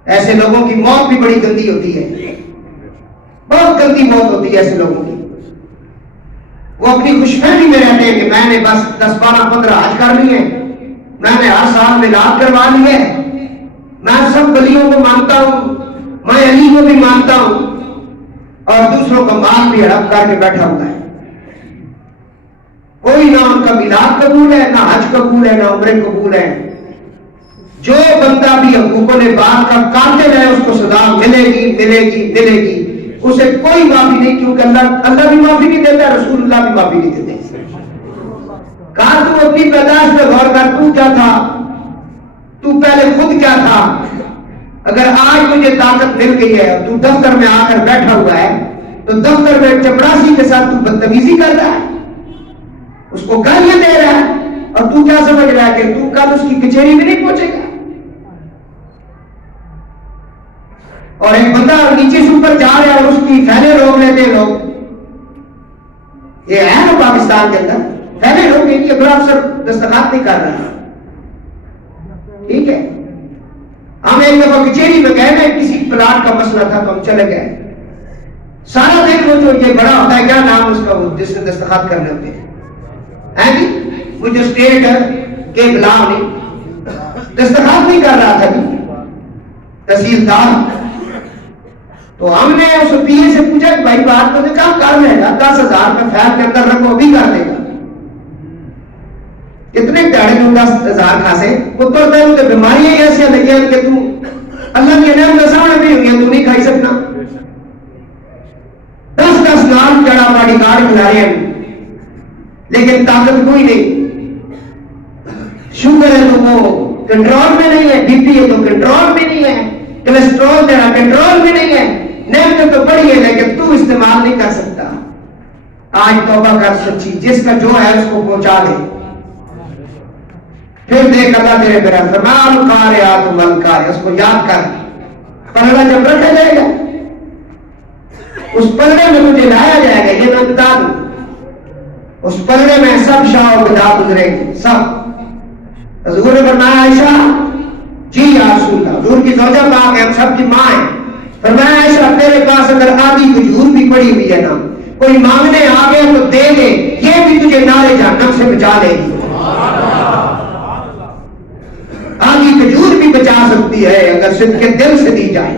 ایسے لوگوں کی موت بھی بڑی گندی ہوتی ہے، بہت گندی موت ہوتی ہے ایسے لوگوں کی۔ وہ اپنی خوش فہمی میں رہتے ہیں کہ میں نے بس 10 12 15 حج کر لیے، میں نے ہر سال میلاد کروا لیے، میں سب ولیوں کو مانتا ہوں، میں علی کو بھی مانتا ہوں، اور دوسروں کا مال بھی ہڑپ کر کے بیٹھا ہوا ہے۔ کوئی نہ ان کا میلاد قبول ہے، نہ حج قبول ہے، نہ عمرے قبول ہے۔ جو بندہ بھی حقوق العباد کا قاتل ہے اس کو سزا ملے گی ملے گی ملے گی، اسے کوئی معافی نہیں، کیونکہ اللہ بھی معافی نہیں دیتا، رسول اللہ بھی معافی نہیں دیتے۔ کہا تو اپنی پیدائش پہ غور کر، تو کیا تھا؟ تو پہلے خود کیا تھا؟ اگر آج مجھے طاقت مل گئی ہے اور تو دفتر میں آ کر بیٹھا ہوا ہے تو دفتر میں چپڑاسی کے ساتھ تو بدتمیزی کر رہا ہے، اس کو گالیاں دے رہا ہے، اور تو کیا سمجھ رہا ہے کہ تو کل اس کی کچہری میں نہیں پہنچے گا؟ اور ایک بندہ نیچے سے اوپر جا رہا ہے اور اس کی پھیلے روک لیتے ہیں لوگ، یہ ہے نا پاکستان کے اندر پھیلے روک، یہ بڑا افسر دستخط نہیں کر رہا، ٹھیک ہے۔ ہم ایک دفعہ کچہری میں گئے ہیں، کسی پلاٹ کا مسئلہ تھا تو ہم چلے گئے، سارا دن وہ جو یہ بڑا ہوتا ہے کیا نام اس کا، وہ جس نے دستخط کرنے ہوتے ہیں جی، وہ جو اسٹیٹ کے بلاؤ نہیں دستخط نہیں کر رہا تھا جی، تحصیلدار۔ تو ہم نے اس پی اے سے پوچھا کہ بھائی بات تو کام کر لے گا، 10,000 کا فیل کے اندر رکھو ابھی کر دے گا، کتنے پیڑے میں 10,000 کھاسے، وہ تو تے بیماریاں ایسی لگی ہیں کہ تو اللہ کی نعمت سامنے بھی ہوئی ہے، تو نہیں کھائی سکنا۔ 10 نام چڑھا باڈی گارڈ کھلا رہے ہیں لیکن طاقت کوئی نہیں، شوگر ہے تو وہ کنٹرول میں نہیں ہے، بی پی ہے تو کنٹرول میں نہیں ہے، کولیسٹرول تیرا کنٹرول میں نہیں ہے، نعمت تو بڑی ہے لیکن تو استعمال نہیں کر سکتا۔ آج توبہ کر سچی، جس کا جو ہے اس کو پہنچا دے، پھر دیکھ اللہ تیرے میرا فرمان القاریات والقاریات، اس کو یاد کر، پلڑا جب رکھا جائے گا اس پلڑے میں مجھے لایا جائے گا، یہ میں بتا دوں، اس پلڑے میں سب شاہ و بدا گزرے گی، سب۔ حضور نے فرمایا عائشہ جی یا رسول اللہ، حضور کی زوجہ پاک ہے، ہم سب کی ماں ہے، فرمایا عائشہ تیرے پاس اگر آدھی کھجور بھی پڑی ہوئی ہے نا، کوئی مانگنے آ گیا تو دے دے، یہ بھی تجھے نارے جہنم سے بچا لے گی۔ آدھی کھجور بھی بچا سکتی ہے اگر صدقے دل سے دی جائے۔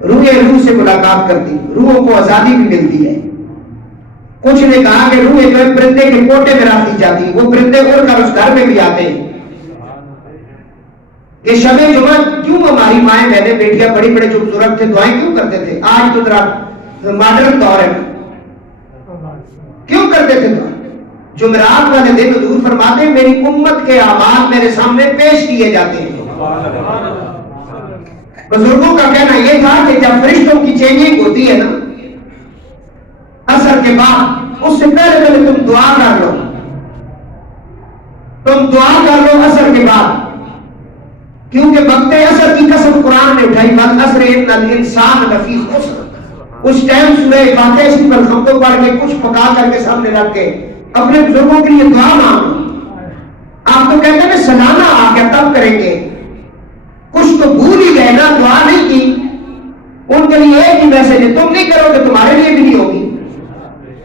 روح سے ملاقات کرتی، روحوں کو آزادی بھی ملتی ہے. کچھ نے کہا کہ روح جو ہے پرندے کے کوٹے میں رکھ دی جاتی ہے، وہ پرندے اڑ کر اس گھر میں بھی آتے ہیں. کہ شب جمعہ کیوں ہماری مائیں بہنیں بیٹیاں بڑی بڑے جو بزرگ تھے دعائیں کیوں کرتے تھے؟ آج تو ذرا ماڈرن دور ہے، کیوں کرتے تھے دعا؟ جمعرات والے دن حضور فرماتے ہیں میری امت کے اعمال میرے سامنے پیش کیے جاتے ہیں. بزرگوں کا کہنا یہ تھا کہ جب فرشتوں کی چینجنگ ہوتی ہے نا عصر کے بعد، اس سے پہلے تم دعا کر لو، عصر کے بعد، کیونکہ وقت عصر کی قسم قرآن نے اٹھائی، والعصر ان الانسان لفی خسر. اس ٹائم سورہ فاتحہ شریف الحمد پڑھ کے کچھ پکا کر کے سامنے رکھ کے اپنے بزرگوں کے لیے دعا مانگو. آپ تو کہتے ہیں سلانا آ گیا تب کریں گے، کچھ تو بھول ہی گئے نا، دعا نہیں کی. ان کے لیے ایک ہی میسج ہے، تم نہیں کرو گے تمہارے لیے بھی نہیں ہوگی.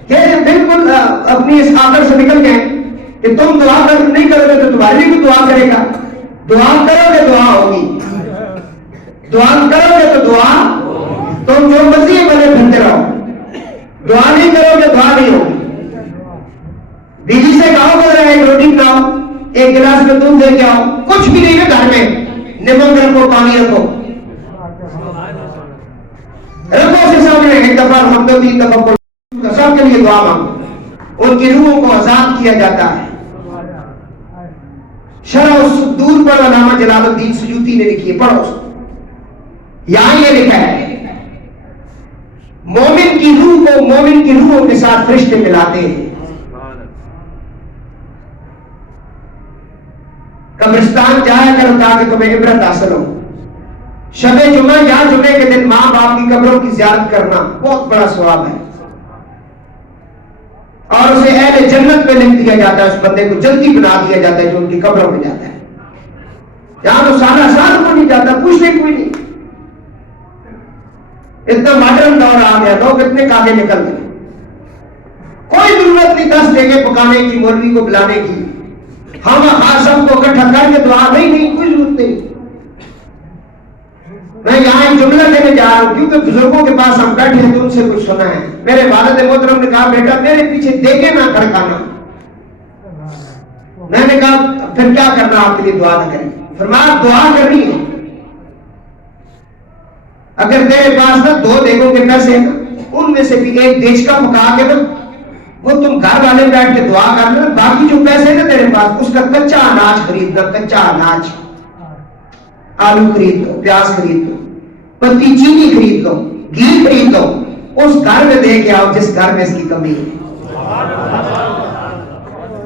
یہ بالکل اپنی اس آخر سے نکل گئے کہ تم دعا نہیں کرو گے تو تمہارے لیے بھی دعا کرے گا. دعا کرو گے دعا ہوگی، دعا کرو گے تو دعا، تم جو مرضی بنے پھرتے رہو، دعا نہیں کرو گے دعا نہیں ہوگی. بیوی سے کہو بول رہا ہے ایک روٹی بناؤ، ایک گلاس میں دودھ دے کے آؤ، کچھ بھی نہیں ہے گھر میں، نمک رکھو، پانی رکھو سے سامنے ایک دفعہ ہم تو 3 دفعہ سب کے لیے دعا مانگو. ان کی روحوں کو آزاد کیا جاتا ہے. شرح الصدور پر علامہ جلال الدین سیوطی نے لکھی ہے، پڑھو اس کو. یہاں یہ لکھا ہے مومن کی روح کو مومن کی روحوں کے ساتھ فرشتے ملاتے ہیں. قبرستان جایا کرو تاکہ تمہیں عبرت حاصل ہو. شب جمعہ یا جمعے کے دن ماں باپ کی قبروں کی زیارت کرنا بہت بڑا ثواب ہے، اور اسے اہل جنت میں لکھ دیا جاتا ہے. اس بندے کو جلدی بنا دیا جاتا ہے جو ان کی قبروں میں جاتا ہے. یہاں تو سال کو نہیں جاتا، پوچھنے کوئی نہیں. اتنا ماڈرن دور آ گیا، لوگ اتنے کاگے نکل گئے. کوئی ضرورت نہیں 10 جگہ پکانے کی، مولوی کو بلانے کی، ہم سب کو اکٹھا کر کے دعا نہیں، کوئی ضرورت نہیں. میں یہاں ایک جملہ دینے جا رہا ہوں کیونکہ بزرگوں کے پاس ہم بیٹھے ہیں تو ان سے کچھ سنا ہے. میرے والد محترم نے کہا بیٹا میرے پیچھے دیکھے نہ کھڑکانا. میں نے کہا پھر کیا کرنا آپ کے لیے دعا نہ کریں. فرمایا دعا کرنی ہے. اگر تیرے پاس نا 2 دیگوں کے پیسے ہیں ان میں سے بھی ایک دیچکا پکا کے نا وہ تم گھر والے بیٹھ کے دعا کرنا، باقی جو پیسے نا تیرے پاس اس کا کچا اناج خریدنا، کچا اناج، آلو خرید لو، پیاز خرید لو، پتی چینی خرید لو، گھی خرید لو، اس گھر میں دے کے آؤ جس گھر میں اس کی کمی ہے.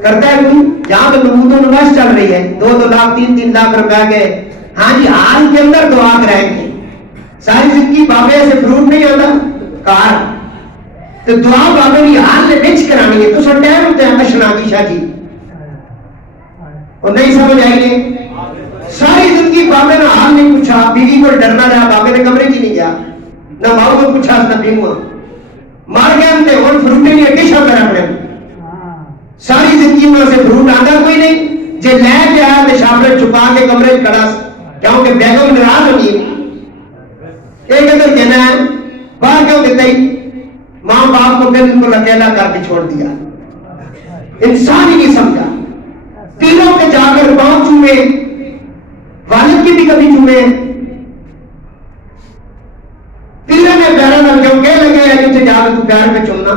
کرتا ہے کوئی؟ جہاں تو نمود و نمائش چل رہی ہے 2-2 لاکھ 3-3 لاکھ روپے کے، ہاں جی حال کے اندر دعا کرائیں گے. ساری زندگی بابے سے فروٹ نہیں آتا کار تو دعا بابے کی حال نے بچ کرانی ہے. تو سر ٹائم ہوتے ہیں اشنا کی شاجی اور نہیں سمجھ آئیے. ساری زندگی بابے نے حال نہیں پوچھا، بیوی کو ڈرنا رہا، بابے نے کمرے کی نہیں گیا، نہ ماؤ کو پوچھا نہ بیموا مار گیا ہم اور فروٹے نہیں ڈشا کر اپنے. ساری زندگی میں اسے فروٹ آتا کوئی نہیں، جے لے کے آیا تو شاپر چھپا کے کمرے کھڑا کیونکہ بیگم ناراض ہونی ایک ادھر کہنا ہے باہر کیوں دیتا ہی ماں باپ کو بالکل اکیلا کر کے چھوڑ دیا. انسان ہی نہیں سمجھا. تینوں کے جا کر پاؤں چومے، والد کی بھی کبھی چومے، تیرے نے پیرا نہ کیوں کہ لگے ہے جسے جا کر تو پیار میں چومنا،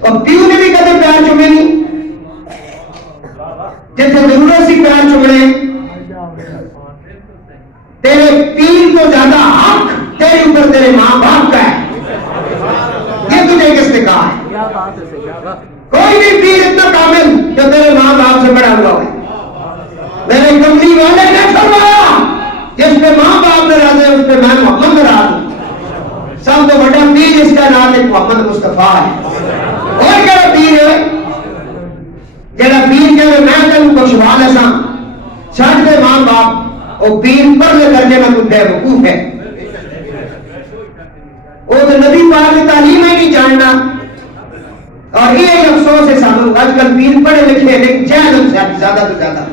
اور پیو نے بھی کبھی پیار چومے نہیں جیسے ضرورت سی پیار چومنے. تیرے پیر کو زیادہ حق تیرے اوپر تیرے ماں باپ کا ہے. یہ تجھے کس نے کہا ہے؟ کوئی بھی پیر اتنا کامل جو تیرے ماں باپ سے بڑا ہوا ہے. میرے کملی والے نے فرمایا جس پہ ماں باپ ناراض ہے اس پہ میں محمد ناراض ہوں. سب تو بڑا پیر اس کا نام ایک محمد مصطفیٰ ہے. اور کیا پیر ہے جڑا پیر کہ میں تینوں بخشوا لساں چھڈ دے ماں باپ، وہ پیر پر لے کر کے کوئی بے وقوف ہے. وہ تو نبی پاک کی تعلیم ہی نہیں جاننا. اور یہ افسوس ہے سانو آج کل پیر پڑھے لکھے لیکن جہل سے زیادہ تو زیادہ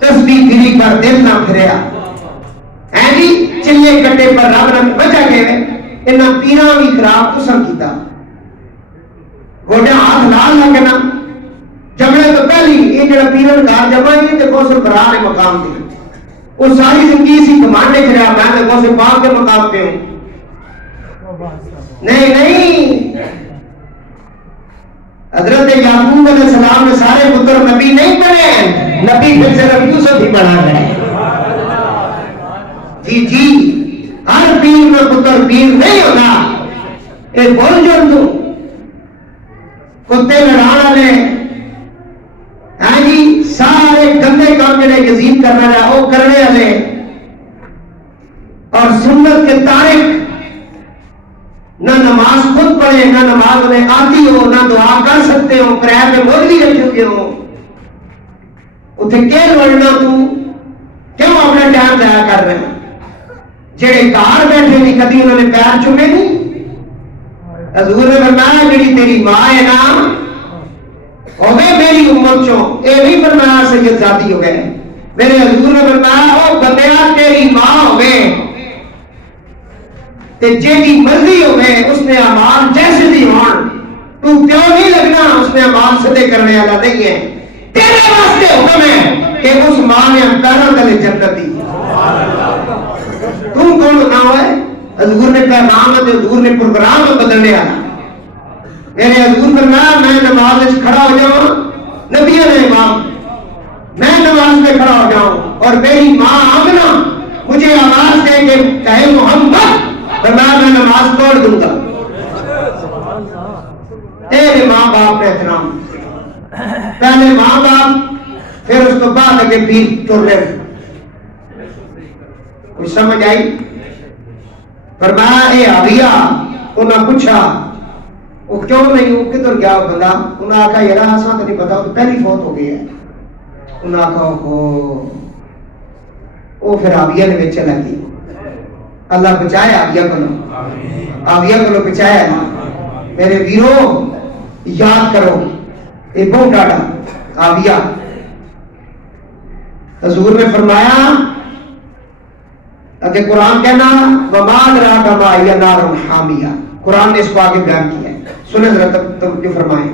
تسبیح گری پر دل نہ پھریا. ہے جی چلے کٹے پر رب نے بچا کے انہاں پیراں بھی خراب تساں کیتا گوڈے ہاتھ لال لگنا جمعے تو پہلی یہ جڑا پیرن گھر جمع نہیں تے کوسر برا نے مقام دے وہ ساری زندگی سی کمانڈے کریا میں تے کوسر پاک کے مقام پہ ہوں نہیں نہیں حضرت یعقوب علیہ السلام نے سارے پتر نبی نہیں بنے نبی پھر صرف یوسف ہی بنا ہے جی جی ہر پیر میں پتر پیر نہیں ہوتا اے بول جو تو کتے لڑان والے ہاں جی سارے گندے کام جڑے یزید کرنا ہے وہ کرنے والے اور سنت کے تارک نہ نماز خود پڑھے نہ نماز انہیں آتی ہو نہ دعا کر سکتے ہو کرایہ پہ مولوی رکھے ہوئے ہو اتنے کیا لڑنا تو کیوں اپنا ٹائم ضائع کر رہے ہیں جڑے کار بیٹھے نہیں کبھی انہوں نے پیر چومے نہیں حضور نے فرمایا جڑی تیری ماں ہے نا ہوگئے میری امت چوں اے نہیں فرمایا سید ذاتی ہو گئے میرے حضور نے فرمایا او بندیا تیری ماں ہو گئے تے جیڑی مرضی ہو گئے اس نے اعمال جیسے بھی ہون تو کیوں نہیں لگنا اس نے اعمال صدے کرنے والا نہیں ہے تیرے واسطے حکم ہے کہ اس ماں نے پیروں تلے جنت دی تم کون نہ ہوئے حضور نے پیغام ہے حضور نے پروگرام بدلنے والا میرے حضور فرمایا میں نماز میں کھڑا ہو جاؤں نبی علیہ امام میں نماز میں کھڑا ہو جاؤں اور میری ماں آمنہ مجھے آواز دے کہ کہے محمد فرمایا میں نماز توڑ دوں گا تیرے ماں باپ کا احترام پہلے ماں باپ پھر اس کو بعد اگے پیر توڑ رہے کچھ سمجھ آئی فرمایا اے آبیا انہاں پوچھا وہ کیوں نہیں وہ کدھر گیا وہ بندہ انہاں آکھا یار آسان تو نہیں پتا وہ پہلی فوت ہو گئی ہے انہاں آکھا وہ پھر آبیا نے چلا گئی اللہ بچائے آبیا کو بچایا میرے ویرو یاد کرو یہ بہت ڈاٹا آبیا حضور نے فرمایا کہ قرآن کہنا وَمَا أَدْرَاكَ مَا هِيَ نَارٌ حَامِيَةٌ قرآن نے اس کو آگے بیان کیا ہے سنیں ذرا توجہ فرمائیں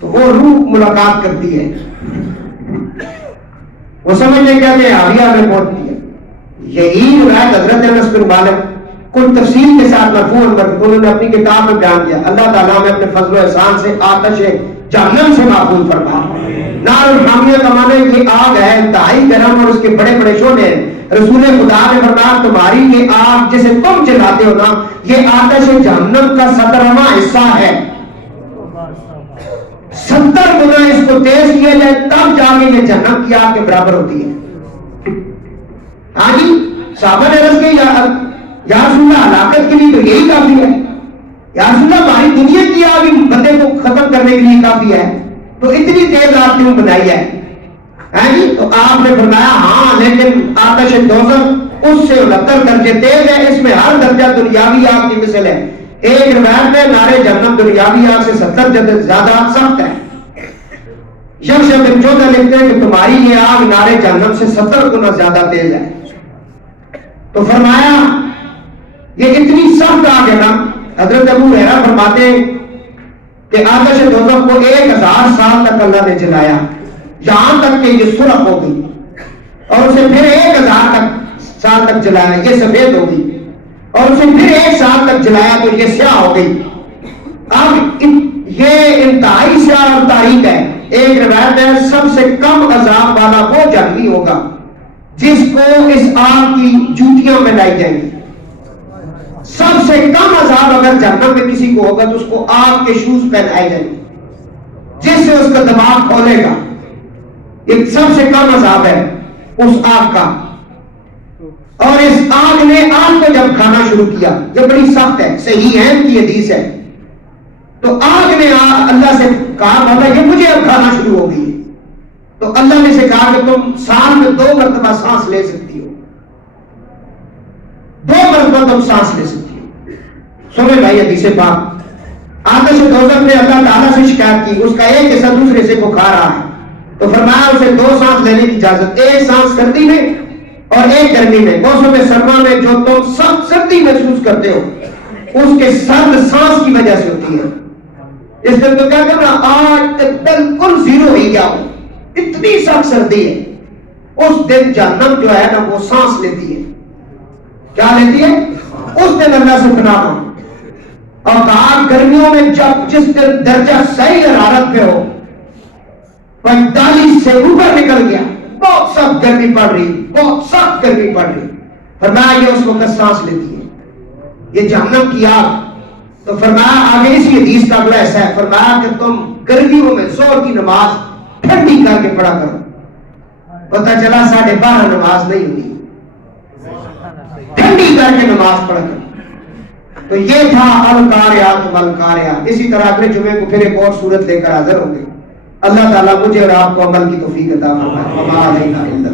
تو وہ روح ملاقات کرتی ہے وہ سمجھنے کہتے ہیں آبیا میں پہنچتی ہے یہی روایت حضرت انس بن مالک کچھ تفصیل کے ساتھ مرفوع انہوں نے اپنی کتاب میں بیان کیا اللہ تعالیٰ میں اپنے فضل و احسان سے آتش جہنم سے محفوظ فرما نار الحامیہ کا معنی یہ آگ ہے انتہائی گرم اور اس کے بڑے بڑے شعلے ہیں رسول خدا نے فرمایا تمہاری یہ آگ جسے تم جلاتے ہو نا یہ آتش جہنم کا 17واں حصہ ہے 70 گنا اس کو تیز کیا جائے تب جا کے یہ جہنم کی آگ کے برابر ہوتی ہے ہاں جی صحابہ نے عرض کی یا رسول اللہ ہلاکت کے لیے تو یہی کافی ہے یا رسول اللہ ہماری دنیا کی آگ بندے کو ختم کرنے کے لیے کافی ہے تو اتنی تیز آگ کیوں بنائی ہے جی تو آپ نے فرمایا ہاں لیکن آتش دوزخ اس سے 69 درجے تیز ہے اس میں ہر درجہ دنیاوی آگ کی مثل ہے ایک روایت میں نارے جہنم دنیاوی آگ سے 70 درجے زیادہ سخت ہے یکشا بن چودہ لکھتے ہیں کہ تمہاری یہ آگ نارے جہنم سے 70 گنا زیادہ تیز ہے تو فرمایا یہ اتنی سخت آگ ہے نا حضرت ابو ہریرہ فرماتے ہیں کہ آتش دوزخ کو 1000 سال تک اللہ نے جلایا یہاں تک کہ یہ سرخ ہو گئی اور اسے پھر 1000 سال تک جلایا یہ سفید ہو گئی اور اسے پھر 1 سال تک جلایا تو یہ سیاہ ہو گئی اب یہ انتہائی سیاہ اور تاریک ہے ایک روایت ہے سب سے کم عذاب والا وہ جہنمی ہوگا جس کو اس آگ کی جوتیوں میں لائی جائیں گی سب سے کم عذاب اگر جہنم میں کسی کو ہوگا تو اس کو آگ کے شوز پہنائے جائیں گے جس سے اس کا دماغ کھولے گا یہ سب سے کم عذاب ہے اس آگ کا اور اس آگ نے آگ کو جب کھانا شروع کیا یہ بڑی سخت ہے صحیح ہے کی حدیث ہے تو آگ نے اللہ سے کہا بابا یہ مجھے اب کھانا شروع ہو گئی تو اللہ نے سے کہا کہ تم سال میں 2 مرتبہ سانس لے سکتی ہو 2 مرتبہ تم سانس لے سکتی ہو سنیں بھائی حدیث پاک آتش دوزخ نے اللہ تعالیٰ سے شکایت کی اس کا ایک حصہ دوسرے سے کو کھا رہا ہے تو فرمایا اسے 2 سانس لینے کی اجازت 1 سانس سردی میں اور ایک گرمی میں موسم سرما میں جو تم سخت سردی محسوس کرتے ہو اس کے سرد سانس کی وجہ سے ہوتی ہے. اس دن تو کیا کرنا آج تک بالکل زیرو ہی گیا ہو, اتنی سخت سردی ہے. اس دن جہنم جو ہے نا وہ سانس لیتی ہے. کیا لیتی ہے؟ اس دن اللہ سے پناہ مانگو. اور آج گرمیوں میں جب جس دن درجہ صحیح حرارت پہ ہو 45 سے اوپر نکل گیا, بہت سخت گرمی پڑ رہی, بہت سخت گرمی پڑ رہی, فرمایا یہ اس وقت سانس لیتی ہے, یہ جہنم کی آگ. تو فرمایا آگے اسی حدیث کا اگلا ایسا ہے, فرمایا کہ تم گرمیوں میں ظہر کی نماز ٹھنڈی کر کے پڑھا کرو. پتہ چلا 12:30 نماز نہیں ہوئی, ٹھنڈی کر کے نماز پڑھا کرو. تو یہ تھا القاریات والقاریات. اسی طرح اگلے جمعے کو پھر ایک اور صورت لے کر حاضر ہوں گے. اللہ تعالیٰ مجھے اور آپ کو عمل کی توفیق عطا فرمائے. وما علینا الا